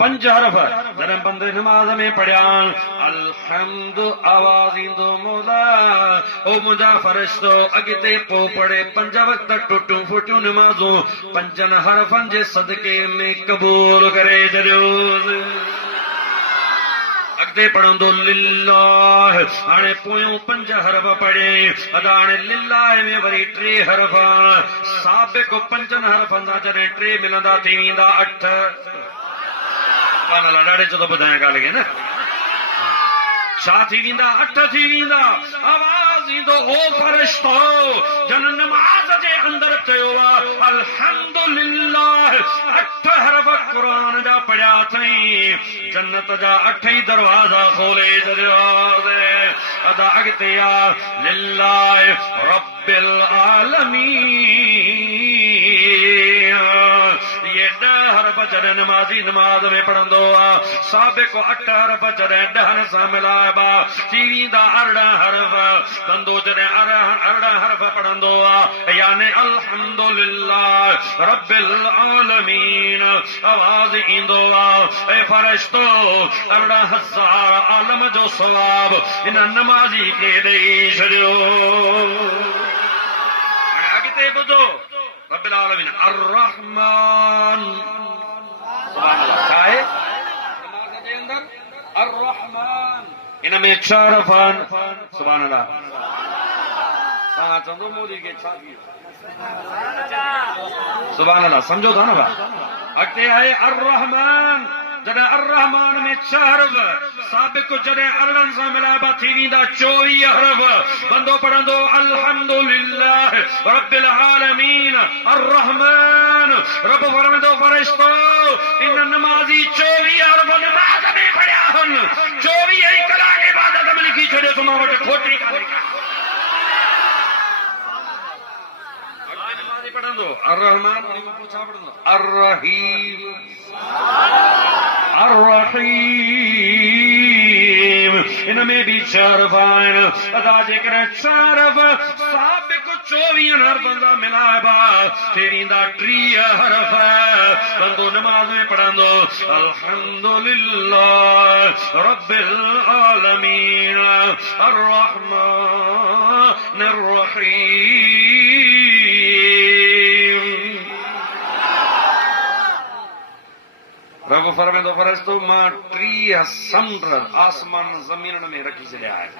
5 हरफ़। जॾहिं बंदे नमाज़ में पढ़िया अल्हम्द आवाज़ ईंदो मौला ओ मुंहिंजा फ़रिश्तो अॻिते पोइ पढ़े 5 वक़्त टुटियूं फुटियूं नमाज़ूं 5 हरफ़नि जे सदके में क़बूल करे छॾियो। अॻिते पढ़ंदो लिल्लाह। हाणे पोयों 5 हरफ़ पढ़े अदा हाणे लिल्लाह में वरी 3 हरफ़ साबिक़ 5 हरफ़नि सां जॾहिं 3 मिलंदा थी वेंदा 8। ॾाढे चो थो ॿुधायां ॻाल्हि खे न। छा थी वेंदा? 8 थी वेंदा। आवाज़ ईंदो ओ फ़रिश्तो जन नमाज़ जे अंदरि चयो आहे अल्हम्दुलिल्लाह 8 हरफ़ क़ुरान जा पढ़िया अथई जन्नत जा 8 ई दरवाज़ा खोले छॾिया। अदा अॻिते आहे लिल्लाह रब्बिल आलमीन। ये 10 हरफ़ जॾहिं नमाज़ी नमाज़ में पढ़ंदो आहे साबिक़ 8 हरफ़ जॾहिं 10 सां मिलाइबा थी वेंदा 18 हरफ़। बंदो जॾहिं 18 हरफ़ पढ़ंदो आहे यानी अल्हम्दुलिल्लाह रब्बिल आलमीन आवाज़ ईंदो आहे ऐं फ़रिश्तो 18,000 आलम जो सवाब इन नमाज़ी खे ॾेई छॾियो। हाणे अॻिते ॿुधो रब्बिल आलमीन अर्रहमान। छा आहे नमाज़ जे अंदरि? अर्रहमान। इन में 6 हरफ़ आहिनि। सुभान अल्लाह। तव्हां चवंदो मोदी खे छा थी वियो? सुभान अल्लाह। सम्झो था न भाई? अॻिते आहे अर्रहमान। जॾहिं अर्रहमान में 6 हरफ़ साबिक़ जॾहिं 18 सां मिलाइबा थी वेंदा 24 हरफ़। बंदो पढ़ंदो अल्हम्दुलिल्लाह रब्बिल आलमीन अर्रहमान। रब फरमाईंदो फ़रिश्तो इन नमाज़ी 24 हरफ़ नमाज़ में पढ़िया आहिनि 24 कलाक इबादत में लिखी छॾियो त मां वटि खोटी कान्हे। नमाज़ी पढ़ंदो अर्रहमान छा पढ़ंदो? अर्रहीम। अर्रहीम। इन में भी 6 हरफ़ आहिनि। अदा जेकॾहिं 6 हरफ़ साबिक़ 24 हरफ़नि सां मिलाइबा थी वेंदा 30 हरफ़। बंदो नमाज़ में पढ़ंदो अल्हम्दुलिल्लाह रब्बिल आलमीन अर्रहमानिर रहीम। रब फरमाईंदो फ़रिश्तो मां 30 समुंड आसमान ज़मीन में रखी छॾिया आहिनि।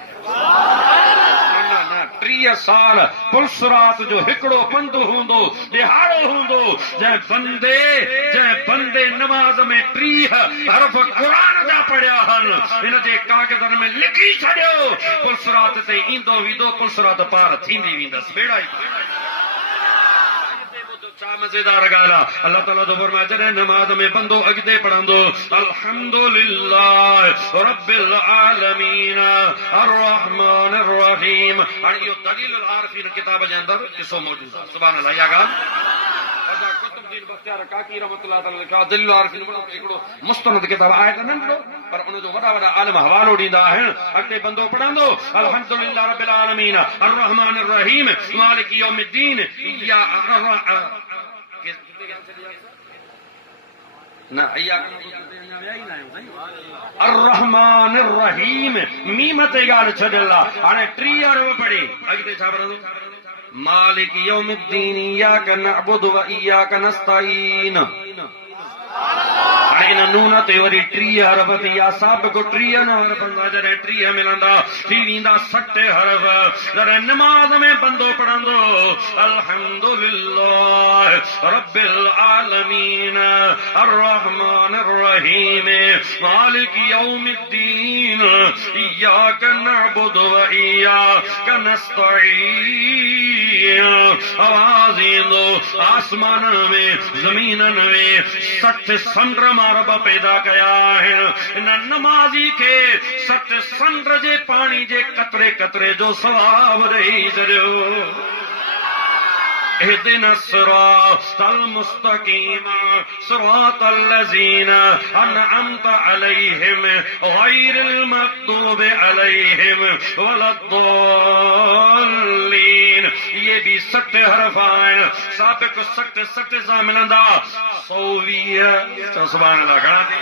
30 साल पुलसरात जो हिकिड़ो पंधु हूंदो ॾिहाड़ो हूंदो जंहिं बंदे नमाज़ में 30 हरफ़ क़ुरान जा पढ़िया आहिनि हिन जे कागज़नि में लिखी छॾियो। पुलसरात ते ईंदो वेंदो पुलसरात पार थींदी वेंदसि। बेड़ा छा मज़ेदार ॻाल्हि आहे। अल्लाह ताला जो फरमाए जॾहिं नमाज़ में बंदो अॻिते पढ़ंदो अल्हम्दुलिल्लाह रब्बिल आलमीन अर्रहमानिर रहीम। हाणे इहो दलीलुल आरिफीन किताब जे अंदरि किसो मौजूदु आहे। सुभान अल्लाह। इहा ॻाल्हि कुतुबुद्दीन बख्तियार काकी रहमतुल्लाह ताला लिखा दलीलुल आरिफीन हिकिड़ो मुस्तनद किताब आहे त नंढो पर उन जो वॾा वॾा आलिम हवालो ॾींदा आहिनि। अॻिते बंदो पढ़ंदो अल्हम्दुलिल्लाह रब्बिल आलमीन अर्रहमानिर रहीम मालिक यौमिद्दीन अर्रहमानिर रहीम मीम ते ॻाल्हि छॾियल आहे। हाणे 30 हरफ़ पढ़ी अॻिते छा पढ़ंदो? मालिक यौमिद्दीन इय्याका नअबुदु व इय्याका नस्तईन। हाणे इन नून ते वरी 30 हरफ़ थी विया। साबिक़ 30 हरफ़नि सां जॾहिं 30 मिलंदा थी वेंदा 60 हरफ़। जॾहिं नमाज़ में बंदो पढ़ंदो अल्हम्दुलिल्लाह रब्बिल आलमीन अर्रहमानिर रहीम मालिक यौमिद्दीन इय्याका नअबुदु व इय्याका नस्तईन। आवाज़ ईंदो आसमान में ज़मीननि में 60 समुंड मां रब पैदा कया आहिनि इन नमाज़ी खे सत समुंड जे पाणी जे कतरे कतरे जो सवाब ॾेई छॾियो। اهدنا الصراط المستقيم صراط الذين أنعمت عليهم غير المغضوب عليهم ولا الضالين. یہ بھی سخت حرف آئین سابق سخت سخت سا ملندا 120 سبحان اللہ گھنا دی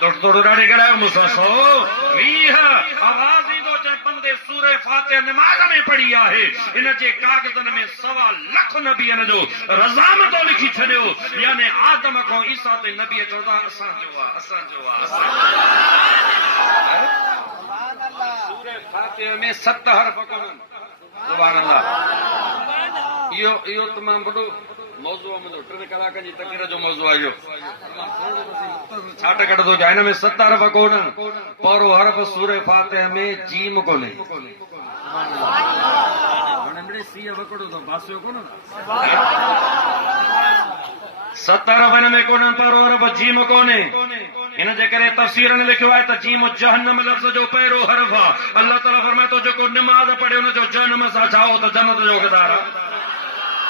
توڑ ڈاڑے گڑا مسا 120 آواز ہی دو چے بندے سورہ فاتحہ نماز میں پڑھی ہے ان جے کاغذن میں 1.25 لکھ نبی ان جو رضامت لکھی چھڈیو یعنی آدم کو عیسیٰ تے نبی چودا اساں جو سبحان اللہ سورہ فاتحہ میں 7 حرف کونن سبحان اللہ यो तमाम बड़ो मौजू मुझो 3 कलाक जी तकरीर जो मौजू आयो छाट कट दो जाए न में 7 हरफ कोन परो हरफ सूरह फातिहा में जीम कोने वणंदे सी वकड़ो तो बासियो कोन 7 हरफ में कोन परो हरफ जीम कोने इन जे करे तफसीर ने लिखियो है त जीम जहन्नम लफ्ज जो पहिरो हरफ आ अल्लाह ताला फरमाए तो जेको नमाज पढ़े उन जो जहन्नम सा जाओ तो जन्नत जो हक़दार आ।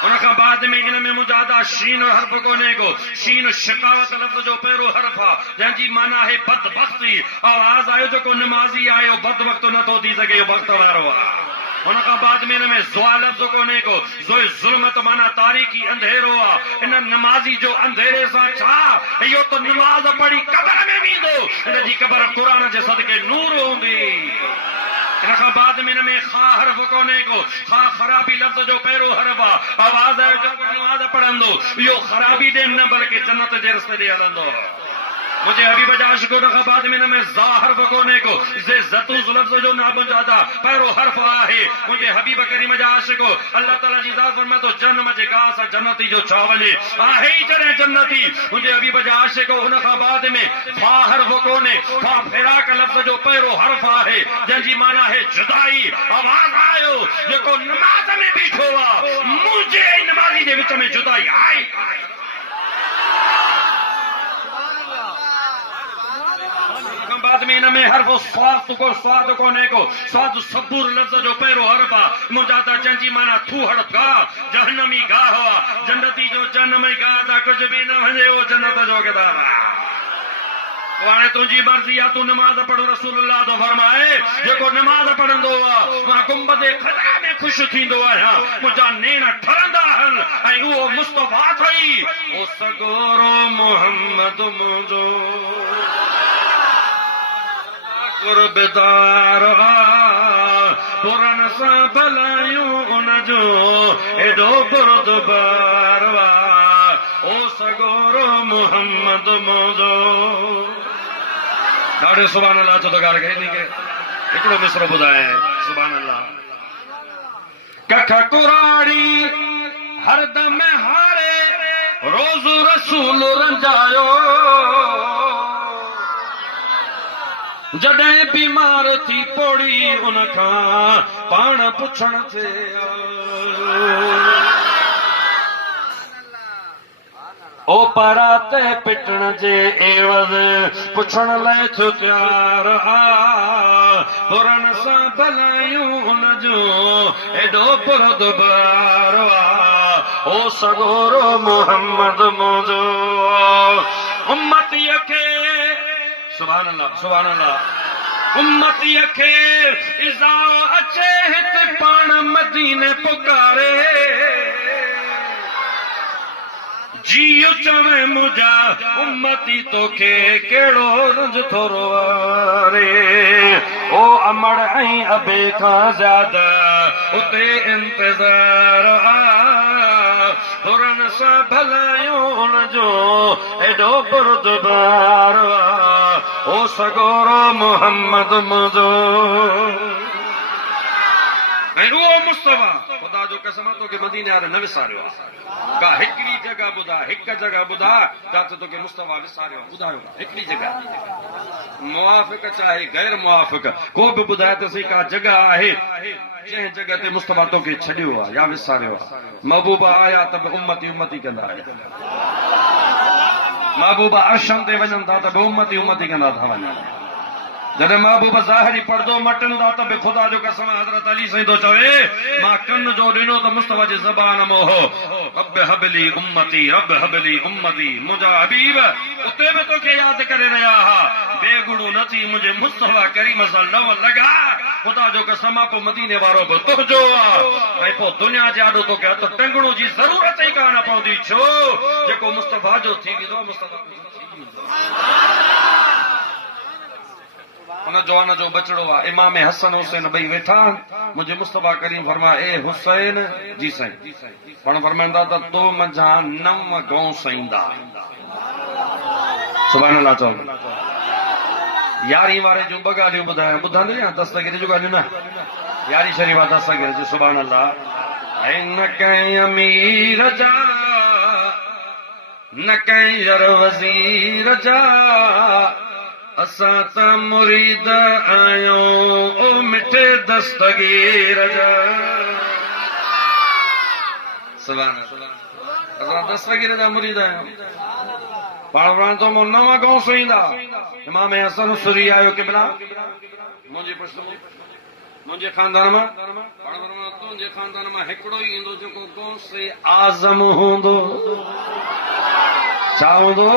उनका बाद में इन में मुजादा शीन हरफ कोने को शीन शिकावत लफ्ज जो पहिरो हरफ आ जंहिंजी माना है बदबख्ती आवाज आयो जेको नमाज़ी आयो बदबख्त न थो थी सघे वक्त वारो आ। उनका बाद में इन में ज़ुआ लफ्ज कोने को ज़ोए ज़ुल्मत माना तारीकी अंधेरो आ इन नमाज़ी जो अंधेरे सा छा इहो तो नमाज पढ़ी कब्र में वेंदो इन जी कब्र कुरान जे सदके नूर हूंदी। इनका बाद में इनमें खा हरफ कोने को खा खराबी लफ्ज जो पहिरो हरफ आ आवाज आयो जो नमाज पढ़ंदो इहो खराबी दे न बल्कि जन्नत जे रस्ते ते हलंदो। मुझे हबीब जा आशिको उनका बाद में इनमें ज़ा हरफ कोने को जे ज़तूज़ लफ्ज जो नाबुजादा पहिरो हरफ आहे मुझे हबीब करीम जा आशिको अल्लाह ताला जी ज़ात फरमाए तो जन्म जे गा सा जन्नती जो छा वने आहे ही जने जन्नती मुझे हबीब जा आशिको उनका बाद में फा हरफ कोने फा फिराक लफ्ज जो पहिरो हरफ आहे जंहिंजी माना है जुदाई आवाज आयो जेको नमाज में बीठो आ मुझे नमाज़ी जे विच में जुदाई आई बाद में इनमें हरफ स्वाद कोने को स्वाद सबूर लफ्ज जो पहिरो हरफ आ मुजादा जंहिंजी माना थू हड़प गा जहन्नमी गा हुआ जन्नती जो जन्नमी गा ता कुछ भी न वञे वो जन्नत जो हक़दार हाणे तुंहिंजी मर्ज़ी आ तू नमाज पढ़ो रसूलुल्लाह तो फरमाए जेको नमाज पढ़ंदो आ मां गुंबदे खदा में ख़ुश थींदो आहियां मुंहिंजा नेण ठरंदा आहिनि ऐं उहो मुस्तफ़ा अथई ओ सगोरो मोहम्मद मुंहिंजो कुर्बदार पुरन सा भलायूं उन जो एडो बुरदबार ओ सगोरो मोहम्मद मोजो ॾाढो सुभान अल्लाह चो त ॻाल्हि कई नी के हिकिड़ो मिसरो ॿुधाए सुभान अल्लाह कख कुराड़ी हरदम हारे रोज़ रसूल रंजायो जॾहिं बीमार थी पोड़ी उनखां पाण पुछण थे ओ पराते पिटण जे एवज़ पुछण लाइ थियो तयार आ पुरन सां भलायूं हुनजो एॾो बुरदबार आ ओ सगोरो मोहम्मद मुंहिंजो उम्मतीअ खे सुभान अल्लाह उम्मतीअ खे इज़ाओ अचे हिते पाण मदीने पुकारे जियो चवे मुंहिंजा उम्मती तोखे कहिड़ो रंज थोरो वारे ओ अमड़ ऐं अबे खां ज़्यादा उते इंतज़ार आ पुरन सां भलायूं हुनजो एॾो बुरदबार आ ओ सगोरो मोहम्मद मुंहिंजो ऐं उहो मुस्तफ़ा ख़ुदा जो कसम तोखे मदीने वारे न विसारियो आहे का हिकिड़ी जगह ॿुधा हिकु जगह ॿुधा जिते तोखे मुस्तफ़ा विसारियो आहे ॿुधायो हिकिड़ी जगह मुवाफ़िक़ चाहे गैर मुवाफ़िक़ को बि ॿुधाए त सही का जगह आहे जंहिं जगह ते मुस्तफ़ा तोखे छॾियो आहे या विसारियो आहे महबूबा आया त बि उम्मती उम्मती कंदा आया महबूब अर्शम ते वञनि था त बि उम्मती उम्मती कंदा था वञनि जॾहिं महबूब ज़ाहिरी पर्दो मटनि था त बि ख़ुदा जो कसम हज़रत अली साईं थो चवे मां कन जो ॾिनो त मुस्तफ़ा जी ज़बान मो हो रब हबली उम्मती रब हबली उम्मती मुंहिंजा हबीब उते बि तोखे यादि करे रहिया हुआ बेगुणो न थी मुंहिंजे मुस्तफ़ा करीम सां लव लॻा ख़ुदा जो कसम आहे पोइ मदीने वारो बि तुंहिंजो आहे ऐं पोइ दुनिया जे आॾो तोखे हथ टंगणो जी ज़रूरत ई कान पवंदी छो जेको मुस्तफ़ा जो थी वेंदो मुस्तफ़ा उन जवान जो बचड़ो आहे इमाम हसन हुसैन ॿई वेठा मुंहिंजे मुस्तफ़ा करीम फरमाए ए हुसैन जी साईं पाण फरमाईंदा त तो मंझा 9 गऊं सईंदा सुभाणे अल्लाह चओ 11 वारे जूं 2 ॻाल्हियूं ॿुधायां ॿुधंदो या दस्तगीर जूं ॻाल्हियूं न 11 शरीफ़ दस्तगीर जी सुभाणे अल्लाह ऐं न कंहिं अमीर जा न कंहिं यर वज़ीर जा असां त मुरीद आहियूं ओ मिठे दस्तगीर जा सुभाणे असां दस्तगीर जा मुरीद आहियूं पाण तो 9 गऊं सईंदा इमाम हसन सुरी आयो किबला मुंहिंजे खानदान मां तुंहिंजे खानदान मां हिकिड़ो ई ईंदो जेको गौस आज़म हूंदो छा हूंदो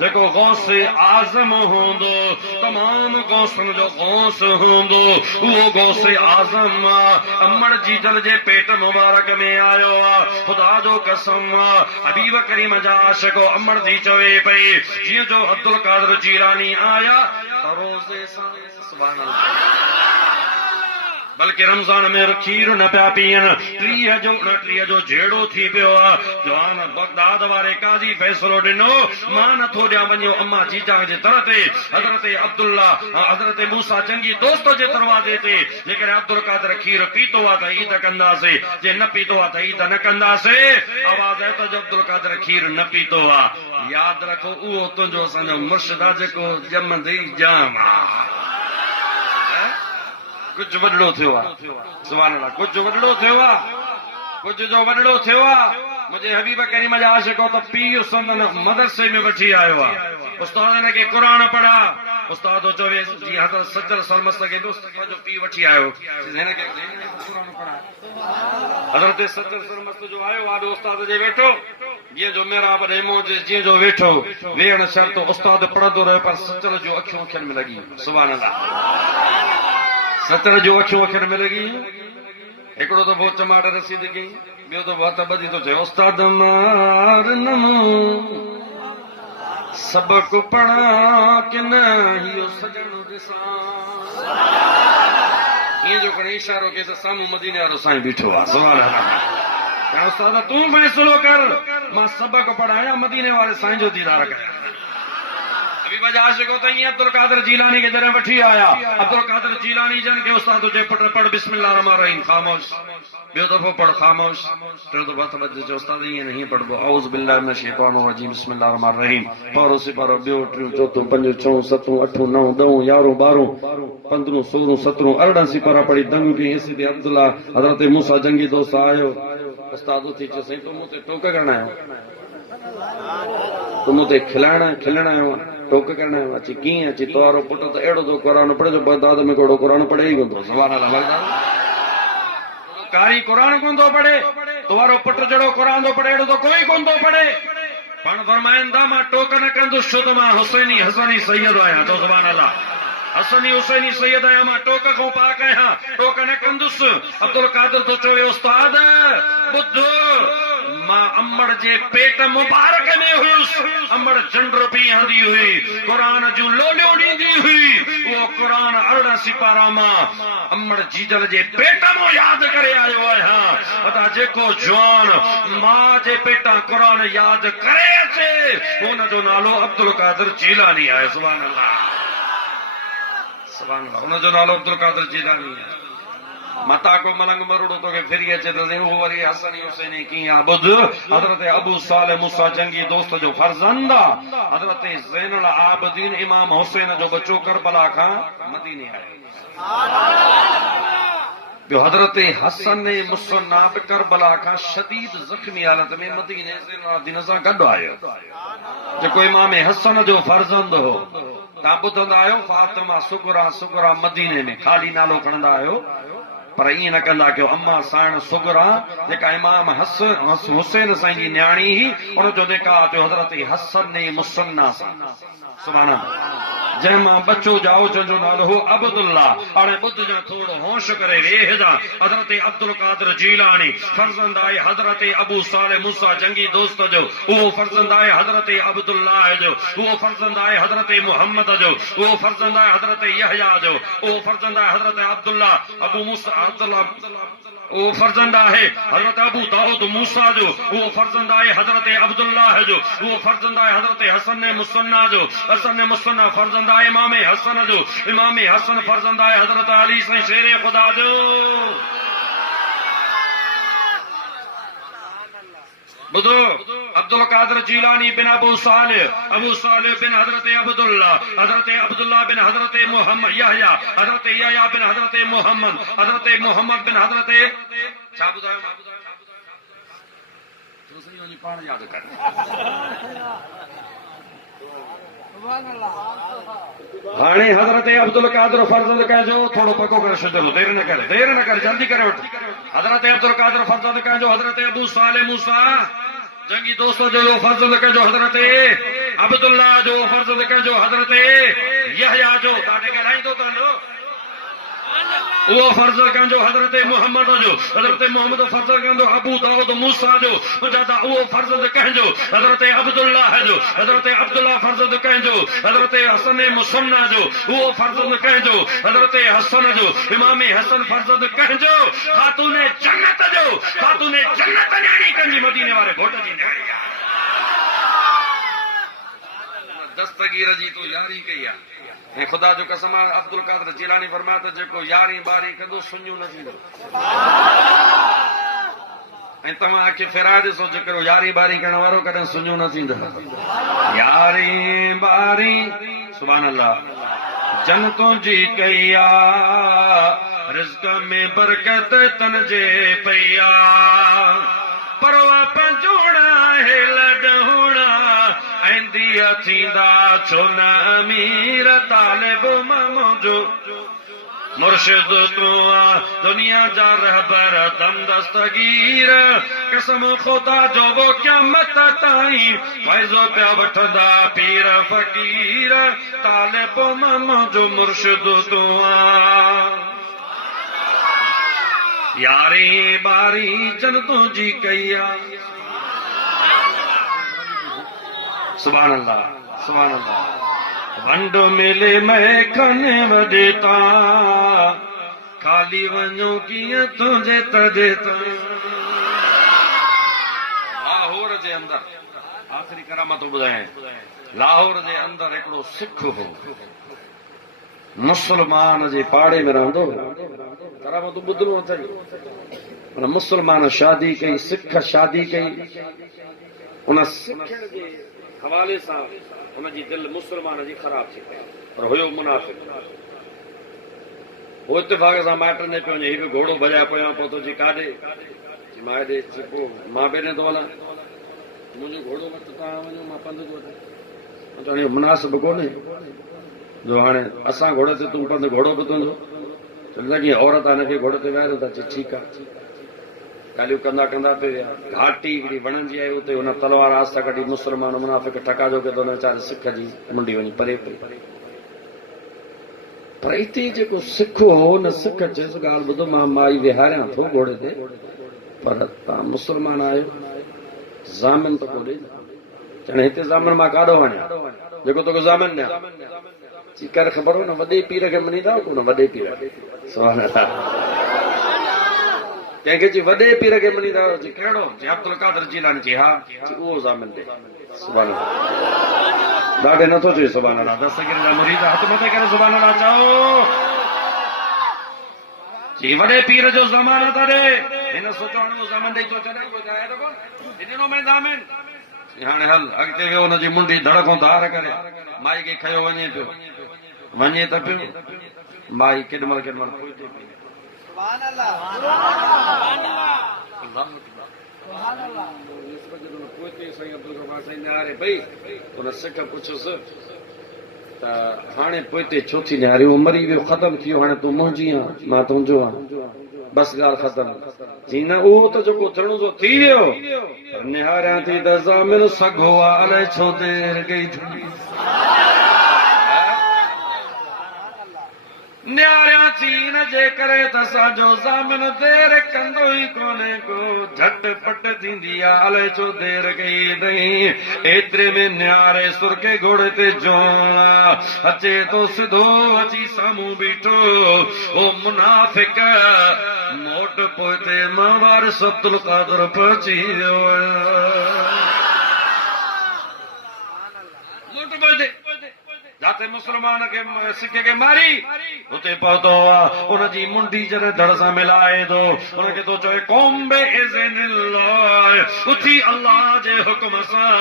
जेको गौस आज़म हूंदो तमाम गौसन जो गौस हूंदो उहो गौस आज़म अमड़ जी जल जे पेट मुबारक में आयो आहे ख़ुदा जो कसम हबीब करीम जा आशिको अमड़ जी चवे पई जीअं जो अब्दुल कादर जीलानी आया रोज़े सां सुभान अल्लाह बल्कि रमज़ान में खीर न पिया पीअनि 30 जो जहिड़ो थी पियो आहे जवान बगदाद वारे काज़ी फ़ैसिलो ॾिनो मां नथो ॾियां वञो अम्मा जीजा जे दर ते हज़रत अब्दुल्ला हज़रत मूसा जंगी दोस्त जे दरवाज़े ते जेकॾहिं अब्दुल कादर खीर पीतो आहे त ईद कंदासीं जे न पीतो आहे त ईद न कंदासीं आवाज़ आहे त जो अब्दुल कादर खीर न पीतो आहे यादि रखो उहो तुंहिंजो असांजो मुर्शिद आहे जेको ॼमंदे जाम आहे कुछ वॾड़ो थियो आहे सुभाणे अल्लाह कुछ वॾड़ो थियो आहे कुछ जो वॾड़ो थियो आहे मुंहिंजे हबीब करीम जा आशिको त पीउ संदन मदरसे में वठी आयो आहे उस्ताद हिन खे क़ुर पढ़ा उस्ताद चवे जी हज़रत सचल सरमस्त खे दोस्त जो पीउ वठी आयो हिन खे क़ुर पढ़ा हज़रत सचल सरमस्त जो आयो वाॾो उस्ताद जे वेठो जीअं जो मेरा बड़े मोजे जीअं जो वेठो वेहण शर्त उस्ताद पढ़ंदो रहियो पर सचल जो अखियूं अखियुनि में लॻी सुभाणे अल्लाह सतर जो अखियूं अखियुनि में लॻी हिकिड़ो दफ़ो चमाट रसीद कई ॿियो दफ़ो हथ ॿधी थो चए उस्ताद मार नमो सबक पढ़ा कि न इहो सजण ॾिसां ईअं जो खणी इशारो कई त साम्हूं मदीने वारो साईं बीठो आहे सुभाणे अल्लाह उस्ताद तूं फ़ैसिलो कर मां सबक पढ़ायां मदीने वारे साईं जो दीदार कयां हबीब जा आशिको त ईअं अब्दुल कादर जीलानी खे जॾहिं वठी आया अब्दुल कादर जीलानी जन खे उस्ताद जे पुट पढ़ बिस्मिल्लाह रहमान रहीम ख़ामोश ॿियो दफ़ो पढ़ ख़ामोश टियों दफ़ो हथ ॿधो चयो उस्ताद ईअं नहीं पढ़बो औज़ बिल्लाहि मिनश शैतानिर रजीम बिस्मिल्लाह रहमान रहीम पारो सिपारो ॿियो टियों चौथों पंजों छहों सतों अठों नव ॾहों 11 12 15 16 17 18 सिपारा पढ़ी दंग कई इसी अब्दुल्ला हज़रत मूसा जंगी दोस्त आयो उस्ताद उथी चयो साईं तूं मूं ते टोक करण आयो तूं मूं ते खिलण आयो टोक करण आयो अची कीअं अची तोरो पुट त अहिड़ो तो क़ुर पढ़े जो बगदाद में कोड़ो क़ुर पढ़े ई कोन थो सुभाणे अल्लाह बगदाद कारी क़ुर कोन थो पढ़े तोरो पुट जहिड़ो क़ुर थो पढ़े अहिड़ो त कोई कोन थो पढ़े पाण फरमाईंदा मां टोक न कंदुसि छो त मां हुसैनी हसनी सैयद आहियां तो सुभाणे अल्लाह हसनी हुसैनी सैयद आहियां मां टोक खां पाक आहियां टोक न कंदुसि अब्दुल कादिर तो चवे उस्ताद ॿुध मां अमड़ जे पेट मुबारक में हुयुसि अमड़ चंड पीहंदी हुई क़ुर जूं लोलियूं ॾींदी हुई उहो क़ुर 18 सिपारा मां अमड़ जीजल जे पेट मां यादि करे आयो आहियां अदा जेको जवान मां जे पेटां क़ुर यादि करे अचे हुन जो नालो अब्दुल कादिर जीलानी आहे सुभाणे अल्लाह सुभाणे अल्लाह हुन जो नालो अब्दुल कादिर जीलानी आहे मता को मलंग मरुड़ो तोखे फिरी अचे त उहो वरी हसनी हुसैनी कीअं आहे ॿुध हज़रत अबू साले मूसा जंगी दोस्त जो फर्ज़ंद आहे हज़रत ज़ैनुल आबिदीन इमाम हुसैन जो बच्चो करबला खां मदीने आयो ॿियो हज़रत हसन मुसन्ना बि करबला खां शदीद ज़ख़्मी हालत में मदीने दिन सां गॾु आयो, जेको इमाम हसन जो फर्ज़ंद हो। तव्हां ॿुधंदा आहियो फातिमा सुगरा सुगरा मदीने में ख़ाली नालो खणंदा आहियो, पर ईअं न कंदा कयो। अम्मा साइण सुगरा जेका इमाम हुसैन साईं जी न्याणी हुई, उनजो निकाह थियो हज़रत हसन मुसन्ना सां। सुभाणे जंहिंमां बचो जाओ जंहिंजो नालो हो अब्दुल्ला। हाणे ॿुध जा थोरो होश करे वेह जा। हज़रत अब्दुल कादिर जीलानी फर्ज़ंद आहे हज़रत अबू साले मूसा जंगी दोस्त जो, उहो फर्ज़ंद आहे हज़रत अब्दुल्लाह जो, उहो फर्ज़ंद आहे हज़रत मुहम्मद जो, उहो फर्ज़ंद आहे हज़रत यहया जो, उहो फर्ज़ंद आहे हज़रत अब्दुल्लाह अबू मूसा अब्दुल्लाह, उहो फर्ज़ंद आहे हज़रत अबू दाऊद मूसा जो, उहो फर्ज़ंद आहे हज़रत अब्दुल्लाह जो, उहो फर्ज़ंद आहे हज़रत हसन मुसन्ना जो, हसन मुसन्ना फर्ज़ंद आहे इमाम हसन जो, इमाम हसन फर्ज़ंद आहे हज़रत अली साईं शेरे ख़ुदा जो। ॿुधो, अब्दुल कादिर जीलानी बिन अबू सालिह बिन हज़रत अब्दुल्लाह बिन हज़रत मुहम्मद यहया, हज़रत यहया बिन हज़रत मुहम्मद बिन हज़रत छा ॿुधायो पाण यादि कर। हाणे हज़रत अब्दुल कादिर फर्ज़ंद कंहिंजो, थोरो पको करे छॾियो, देरि न कर जल्दी करे वठ। हज़रत अब्दुल कादिर फर्ज़ंद कंहिंजो, हज़रत अबू साले मूसा जंगी दोस्त जो फर्ज़ंद कंहिंजो, हज़रत अब्दुल्लाह जो फर्ज़ंद कंहिंजो, हज़रत यहया जो ॾाढे ॻाल्हाईंदो त हलो, उहो फर्ज़ कंहिंजो हज़रत मुहम्मद जो, हज़रत मुहम्मद फर्ज़ कंदो अबू दाऊद मूसा जो, उहो फर्ज़ कंहिंजो हज़रत अब्दुल्लाह जो, हज़रत अब्दुल्लाह फर्ज़ कंहिंजो हज़रत हसन मुसन्ना जो, उहो फर्ज़ कंहिंजो हज़रत हसन जो, इमाम हसन फर्ज़ कंहिंजो ख़ातून जन्नत जो, ख़ातून जन्नत न्याणी कंहिंजी मदीने वारे घोट जी न्याणी दस्तगीर जी तो यारी कई आहे। ऐं ख़ुदा जो कसम आहे अब्दुल कादिर जीलानी फरमाया त जेको यारी ॿारी कंदो सुञू न थींदो। ऐं तव्हां अखि फेराए ॾिसो, जेकॾहिं यारी ॿारी करण वारो कॾहिं सुञू न थींदो। यारी ॿारी सुभान अल्लाह जन्नतों जी कई आहे, रिज़्क़ में बरकत तन जे पई आहे, परवा पंजोड़ा है लॾहोड़ा ऐं दिया थींदा छो न अमीर, तालिब मामो जो मुर्शिद तू आ दुनिया जा रहबर दम दस्तगीर, कसम खुदा जो वो क़यामत ताईं फैज़ो पिया वठंदा पीर फ़कीर, तालिब मामो जो मुर्शिद तू आ। यारी ॿारी जन्नतों जी कई आहे। सुभान अल्लाह सुभान अल्लाह। वंड मिले महखन वॾेता, खाली वञो कीअं तुंहिंजे तजे तां। लाहौर जे अंदर आख़िरी करामत ॿुधायां, लाहौर जे अंदर हिकिड़ो सिख हो, मुस्लमान जे पाड़े में रहंदो। करामत ॿुधणो अथई, मुस्लमान शादी कई, सिख शादी कई, उन सिखण जे हवाले सां उनजी दिलि मुस्लमान जी ख़राब थी पई, पर हुयो मुनाफ़िक़। हो इत्तिफ़ाक़ सां माइट ने पियो वञे, हीउ बि घोड़ो भॼाए पियो पहुतो जी काॾे, मां हेॾे पोइ मां बि ॾे थो हलां, मुंहिंजो घोड़ो वटि तव्हां वञो, मां पंधु थो वठां। मुनासिब कोन्हे जो हाणे असां घोड़े ते तूं पंधु, घोड़ो बि तुंहिंजो। चवंदा औरत आहे हिनखे घोड़े ते वेहारियो था, चई ठीकु आहे। ॻाल्हियूं कंदा कंदा पे विया, घाटी हिकिड़ी वणनि जी आई, उते हुन तलवार आस्था कढी मुस्लमान मुनाफ़िक़ ठकाजो के तो वीचारे सिख जी मुंडी वञी परे पई। पर हिते जेको सिख हो, न सिख चयसि ॻाल्हि ॿुधो, मां माई विहारियां थो घोड़े ते, पर तव्हां मुस्लमान आहियो, ज़ामिन त कोन्हे। चवण हिते ज़ामिन मां काॾो वञा, जेको तोखे ज़ामिन ॾियां। चई कर ख़बर हो न, वॾे पीर खे मञींदा कोन, वॾे पीर खे। सुभाणे कंहिंखे चई वॾे पीर खे मञींदा, कहिड़ो? अब्दुल कादिर जीलानी चई हा, उहो ज़ामिन ॾे। सुभाणे ॾाढे नथो चए सुभाणे अल्लाह, दस्तगीर जा मुरीद हथ मथे करे सुभाणे अल्लाह चओ। चई वॾे पीर जो ज़मानत ॾे, हिन सोचो हाणे उहो ज़ामिन ॾेई थो छॾे, ॾिनो में ज़ामिन। हाणे हल अॻिते वियो, हुनजी मुंडी धड़को धार करे माई खे खयो वञे पियो, वञे त पियो, माई केॾीमहिल केॾीमहिल सिख पुछुसि त हाणे पोइते छो थी निहारी उहो मरी वियो ख़तम थी वियो हाणे तूं मुंहिंजी आहीं मां तुंहिंजो आहियां बस ॻाल्हि ख़तम जी न उहो त जेको थियणो जो थी वियो निहारियां थी त ज़ामिन सघो आहे अलाए छो देरि कई निहारियां थी न जे करे त असांजो ज़ामिन देरि कंदो ई कोन्हे को झटपट थींदी आहे अलाए छो देरि कई अथई एतिरे में निहारे सुर्खे घोड़े ते जोण अचे थो सिधो अची साम्हूं बीठो ओ मुनाफ़िक मोट पोइते मां वारिस अब्दुल कादर पहुची वियो मोट पोइते जाते मुसलमान के सिख के मारी उते पहुतो उनजी मुंडी जॾहिं धड़ सां मिलाए थो उनखे तो चवे क़ौम बे इज़्निल्लाह उथी अल्लाह जे हुक्म सां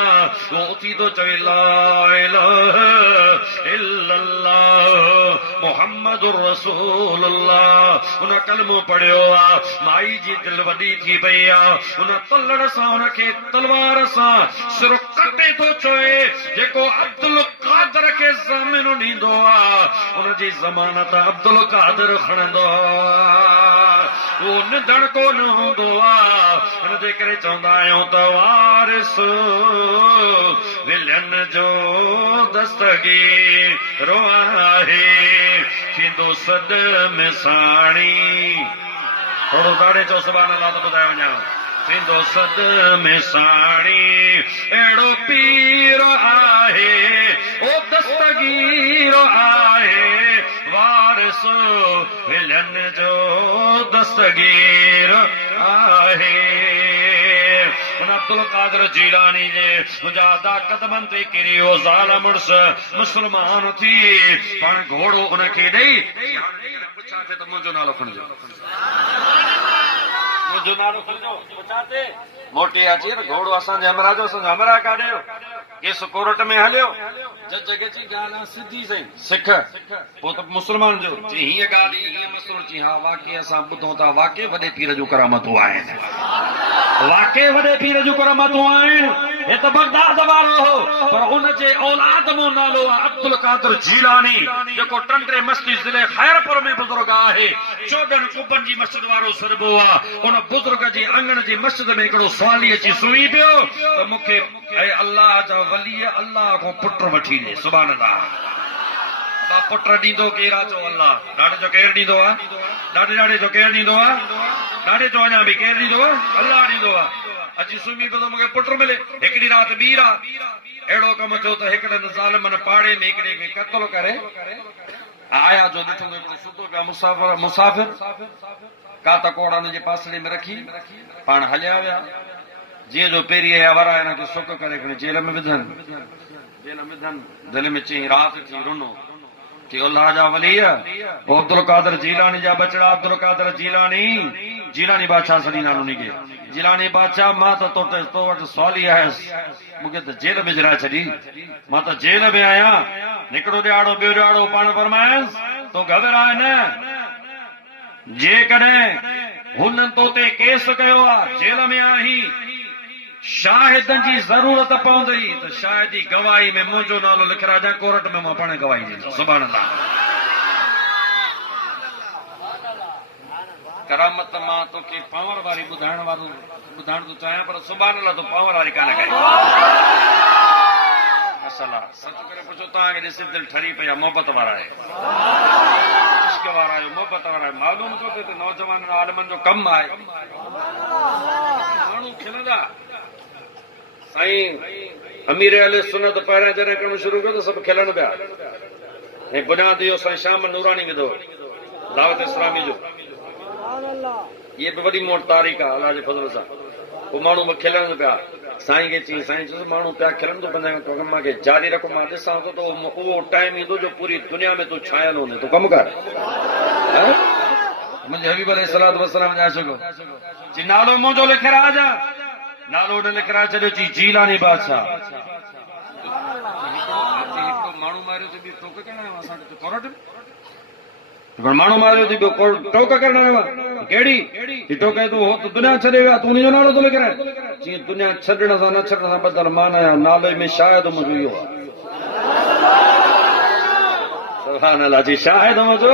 वो उथी तो चवे ला इलाहा इल्लल्लाह मुहम्मदुर रसूलुल्लाह उन कलमो पढ़ियो माई जी दिल वॾी थी पई उन तलड़ सां उनखे तलवार सां सिर कटे थो चवे जेको अब्दुल कादर खे ज़मीन ॾींदो उनजी ज़मानत अब्दुल कादर खणंदो उहो निधण कोन हूंदो हुनजे करे चवंदा आहियूं त वारिस विलियन जो दस्तगीर आहे थींदो सद में साणी थोरो दाड़े चओ सुभाणे अलाह त ॿुधाए वञा थींदो सद में साणी अहिड़ो पीर आहे ओ दस्तगीर आहे वारिस विलियन जो दस्तगीर आहे अब्दुल कादर जीलानी जे मुजादा कदमन ते किरी वो ज़ाल मुड़स मुसलमान थी पाण घोड़ो उनखे ॾेई पुछा थे त मुंहिंजो नालो खणजो मुंहिंजो नालो खणजो पुछा थे मोटे अची त घोड़ो असांजे हमरा जो असांजो हमरा काढियो केस कोर्ट में हलियो जज खे चई ॻाल्हि सिधी सही सिख पोइ त मुसलमान जो चई हीअ ॻाल्हि हीअं मसलो चई हा वाकई असां ॿुधूं था वाकई वॾे पीर जूं करामतूं आहिनि वाकई वॾे पीर जूं करामतूं आहिनि हे त बगदाद वारो हो पर उनजे औलाद में नालो आहे अब्दुल कादर जीलानी जेको टंडरे मस्जिद ज़िले खैरपुर में बुज़ुर्ग आहे 14 कुबन जी मस्जिद वारो सरबो आहे उन बुज़ुर्ग जी अंगण जी मस्जिद में हिकिड़ो सवाली अची सुम्ही पियो त मूंखे ऐं अल्लाह जा वली अल्लाह खां पुट वठी ॾे सुभाणे अल्लाह पुट ॾींदो केरु आहे चओ अल्लाह ॾाढे जो केरु ॾींदो आहे ॾाढे जो केरु ॾींदो आहे ॾाढे जो अञा बि केरु ॾींदो आहे अल्लाह ॾींदो आहे अची सुम्ही पियो त मूंखे पुट मिले हिकिड़ी राति ॿी राति अहिड़ो कमु थियो त हिकिड़े ज़ालिमन पाड़े में हिकिड़े खे क़त्ल करे आया जो ॾिठो हिकिड़ो सुतो पिया मुसाफ़िर कात कोड़ा हुनजे पासड़े में रखी पाण हलिया विया जीअं जो पहिरीं वरा हिनखे सुक करे खणी जेल में विधनि दिल में चई राति थी रुनो कि अल्लाह जा वली अब्दुल कादर जीलानी जा बचड़ा अब्दुल कादर जीलानी बादशाह सड़ी नालो निके जीलानी बादशाह मां त तो वटि सवाली आयसि मूंखे त जेल में गिराए छॾी मां त जेल में आहियां हिकिड़ो ॾियारो ॿियो ॾियारो पाण फरमायसि तो घबराए न जेकॾहिं हुन तो ते केस कयो आहे जेल में आहीं शाहिदनि जी ज़रूरत पवंदई त शाहिद जी गवाही में मुंहिंजो नालो लिखाइजां कोर्ट में मां पाण गवाही ॾींदुसि सुभाणे अल्लाह करामत मां तोखे पावर वारी ॿुधाइण थो चाहियां पर सुभाणे अल्लाह तूं पावर वारी कान कई असल आहे सच करे पुछो तव्हांखे ॾिसी दिलि ठरी पई आहे मोहबत वारा आहे इश्क वारा आहे मोहबत वारा आहे मालूम थो थिए त नौजवान आलमनि जो कमु आहे माण्हू खिलंदा साईं अमीर अहले सुन्नत पहिरियां जॾहिं करणु शुरू कयो त सभु खिलनि पिया ऐं बुनियाद इहो साईं शाम नूरानी विधो दावत इस्लामी जो इहे बि वॾी मोट तारीख़ आहे अलाह जे फज़ल सां पोइ माण्हू बि खिलनि पिया साईं खे चई साईं चयोसि माण्हू पिया खिलनि थो पंहिंजे कम खे जारी रखो मां ॾिसां थो त उहो टाइम ईंदो जो पूरी दुनिया में तूं छायल हूंदे तूं कमु कर मुंहिंजे हबीब अलैहिस्सलातु वस्सलाम ॼाए सघो चई नालो मुंहिंजो लिखाइजा नालो न लिखाए छॾियो चई जीलानी बादशाह हिकिड़ो माण्हू मारियो त बि तोखे कहिड़ा असां कोर्ट माण्हू मारियो थी टोक करण आयो कहिड़ी टोके तूं हो त दुनिया छॾे विया तूं उनजो नालो थो लिखाए जीअं दुनिया छॾण सां न छॾण सां बदल मान आहियां नाले में शायदि मुंहिंजो इहो आहे सुभान अल्लाह जी शायदि मुंहिंजो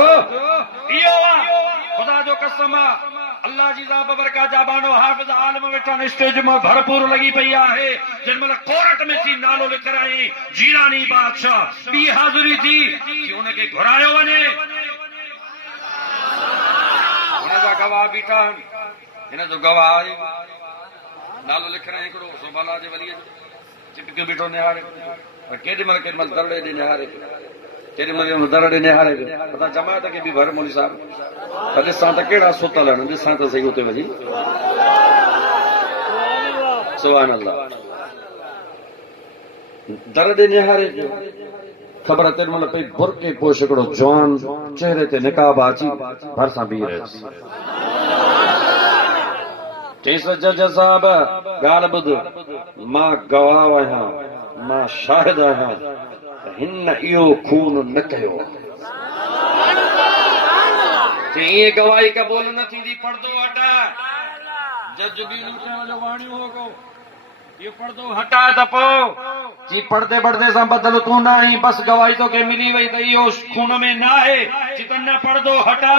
इहो आहे ख़ुदा जो कसम आहे अल्लाह जी ज़ात बरका जा बानो हाफ़िज़ आलिम वेठा स्टेज में भरपूर लगी पई आहे जिन महिल कोर्ट में थी नालो लिखाई जीलानी बादशाह ॿी हाज़िरी थी कि हुनखे घुरायो वञे हुनजा गवाह बीठा आहिनि हिन जो गवाह आहे नालो लिखाई हिकिड़ो सोभाला जे वलीअ जो चिपकियो बीठो निहारे केॾी महिल दरड़े ॾे निहारे केॾी महिल दरड़े निहारे पता जमायत खे बि भर मोली साहिब त ॾिसां त कहिड़ा सुतल आहिनि ॾिसां त सही हुते वञी सुभान अल्लाह दर ॾे निहारे ख़बर तेॾी महिल पई बुरके पोइ हिकिड़ो जवान चेहरे ते निकाब अची भरिसां बीह रहियसि चईंसि जज साहिब ॻाल्हि ॿुध मां गवाह आहियां मां शाहिद आहियां हिन इहो खून न कयो ईअं गवाही क़बूल न थींदी पर्दो हटा जज बि वाणियूं हो को इहो पर्दो हटाए त पोइ जी पढ़दे पढ़दे सां बदल तूं न आई बस गवाही तोखे मिली वई त इहो खून में न आहे जी त न पर्दो हटा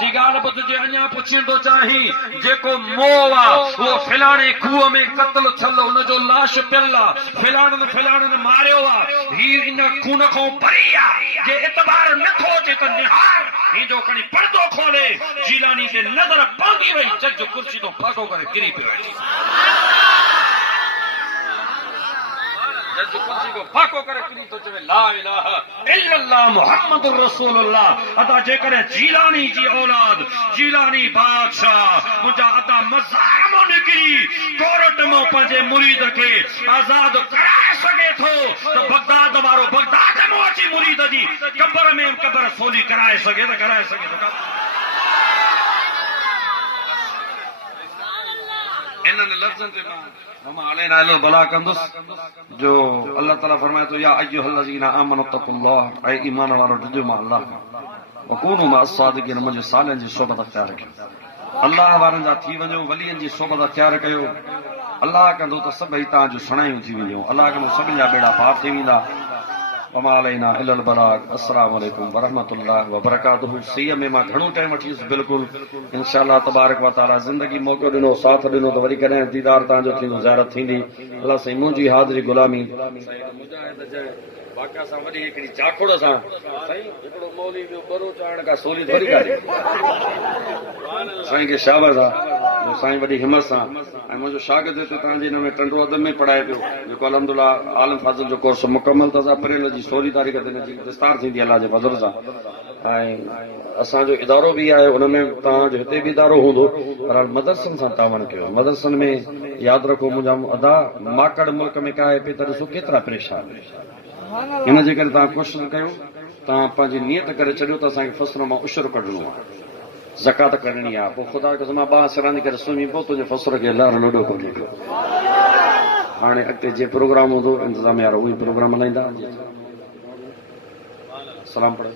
जी ॻाल्हि ॿुध जे अञा पुछण थो चाहीं जेको मोह आहे उहो फिलाणे खूह में क़त्ल थियल हुनजो लाश पियल आहे फिलाणनि मारियो आहे हीउ इन खून खां परी आहे जे एतबार नथो अचे त निहार हिनजो खणी पर्दो खोले जीलानी ते नज़र पवंदी वई जज कुर्सी तो फाको करे किरी पियो जज कुर्सी को फाको करे किरी तो चवे ला इलाहा इल्लल्लाह मुहम्मदुर रसूलुल्लाह अदा जेकर जीलानी जी औलाद जीलानी बादशाह मुंहिंजा अदा मज़ाम निकिरी कोर्ट में पंहिंजे मुरीद खे आज़ाद कराए सघे थो त बगदाद वारो बगदाद में अची मुरीद जी कबर में कबर सोली कराए सघे थो इन्हनि लफ़्ज़नि ते भला कंदुसि जो अल्लाह ताला फरमाए थो या अय्युहल्लज़ीना आमनु तक़ुल्लाह ऐ ईमान वारो ॾिजो मां अल्लाह वकूनु मां सादिक़ीन मुंहिंजे सालनि जी सोबत अख़्तियार कयो अल्लाह वारनि जा थी वञो वलियनि जी सोबत अख़्तियार कयो अल्लाह कंदो त सभई तव्हांजूं सणायूं थी वेंदियूं अल्लाह कंदो सभिनी जा बेड़ा पार थी वेंदा वमा अलैना इल्लल बलाग अस्सलाम वालेकुम वरहमतुल्लाह वबरकातुहू सीअ में मां घणो टाइम वठी वियुसि बिल्कुलु इंशाअल्लाह तबारक व तआला ज़िंदगी मौक़ो ॾिनो साथ ॾिनो त वरी कॾहिं दीदार तव्हांजो थींदो ज़ियारत थींदी अल्लाह साईं मुंहिंजी हाज़िरी गुलामी वाक़िया सां वॾी हिकिड़ी चाखुड़ सां साईं हिकिड़ो मौली ॿियो बरो चाढ़ण खां सोली थोरी कान्हे साईं खे शाबाश आहे साईं वॾी हिमत सां ऐं मुंहिंजो शागिर्द हिते तव्हांजे हिन में टंडो अदब में पढ़ाए पियो जेको अलहमदुलिल्लाह आलम फाज़िल जो कोर्स मुकमल अथसि अप्रैल जी 16 तारीख़ ते हिनजी विस्तार थींदी अलाह जे फज़ल सां ऐं असांजो इदारो बि आहे हुन में तव्हांजो हिते बि इदारो हूंदो पर मदरसनि सां तावन कयो मदरसनि में यादि रखो मुंहिंजा अदा माकड़ मुल्क में काए पई त ॾिसो केतिरा परेशान हिन जे करे तव्हां कोशिशि कयो तव्हां पंहिंजी नियत करे छॾियो त असांखे फसुल मां उशर कढणो आहे ज़कात करणी आहे पोइ ख़ुदा खे मां ॿाहिरि सरांदी करे सुम्ही पोइ तुंहिंजे फसुल खे लहर लोॾो कोन्हे पियो हाणे अॻिते जीअं प्रोग्राम हूंदो इंतिज़ामिया वारा उहे प्रोग्राम हलाईंदा सलाम पढ़ो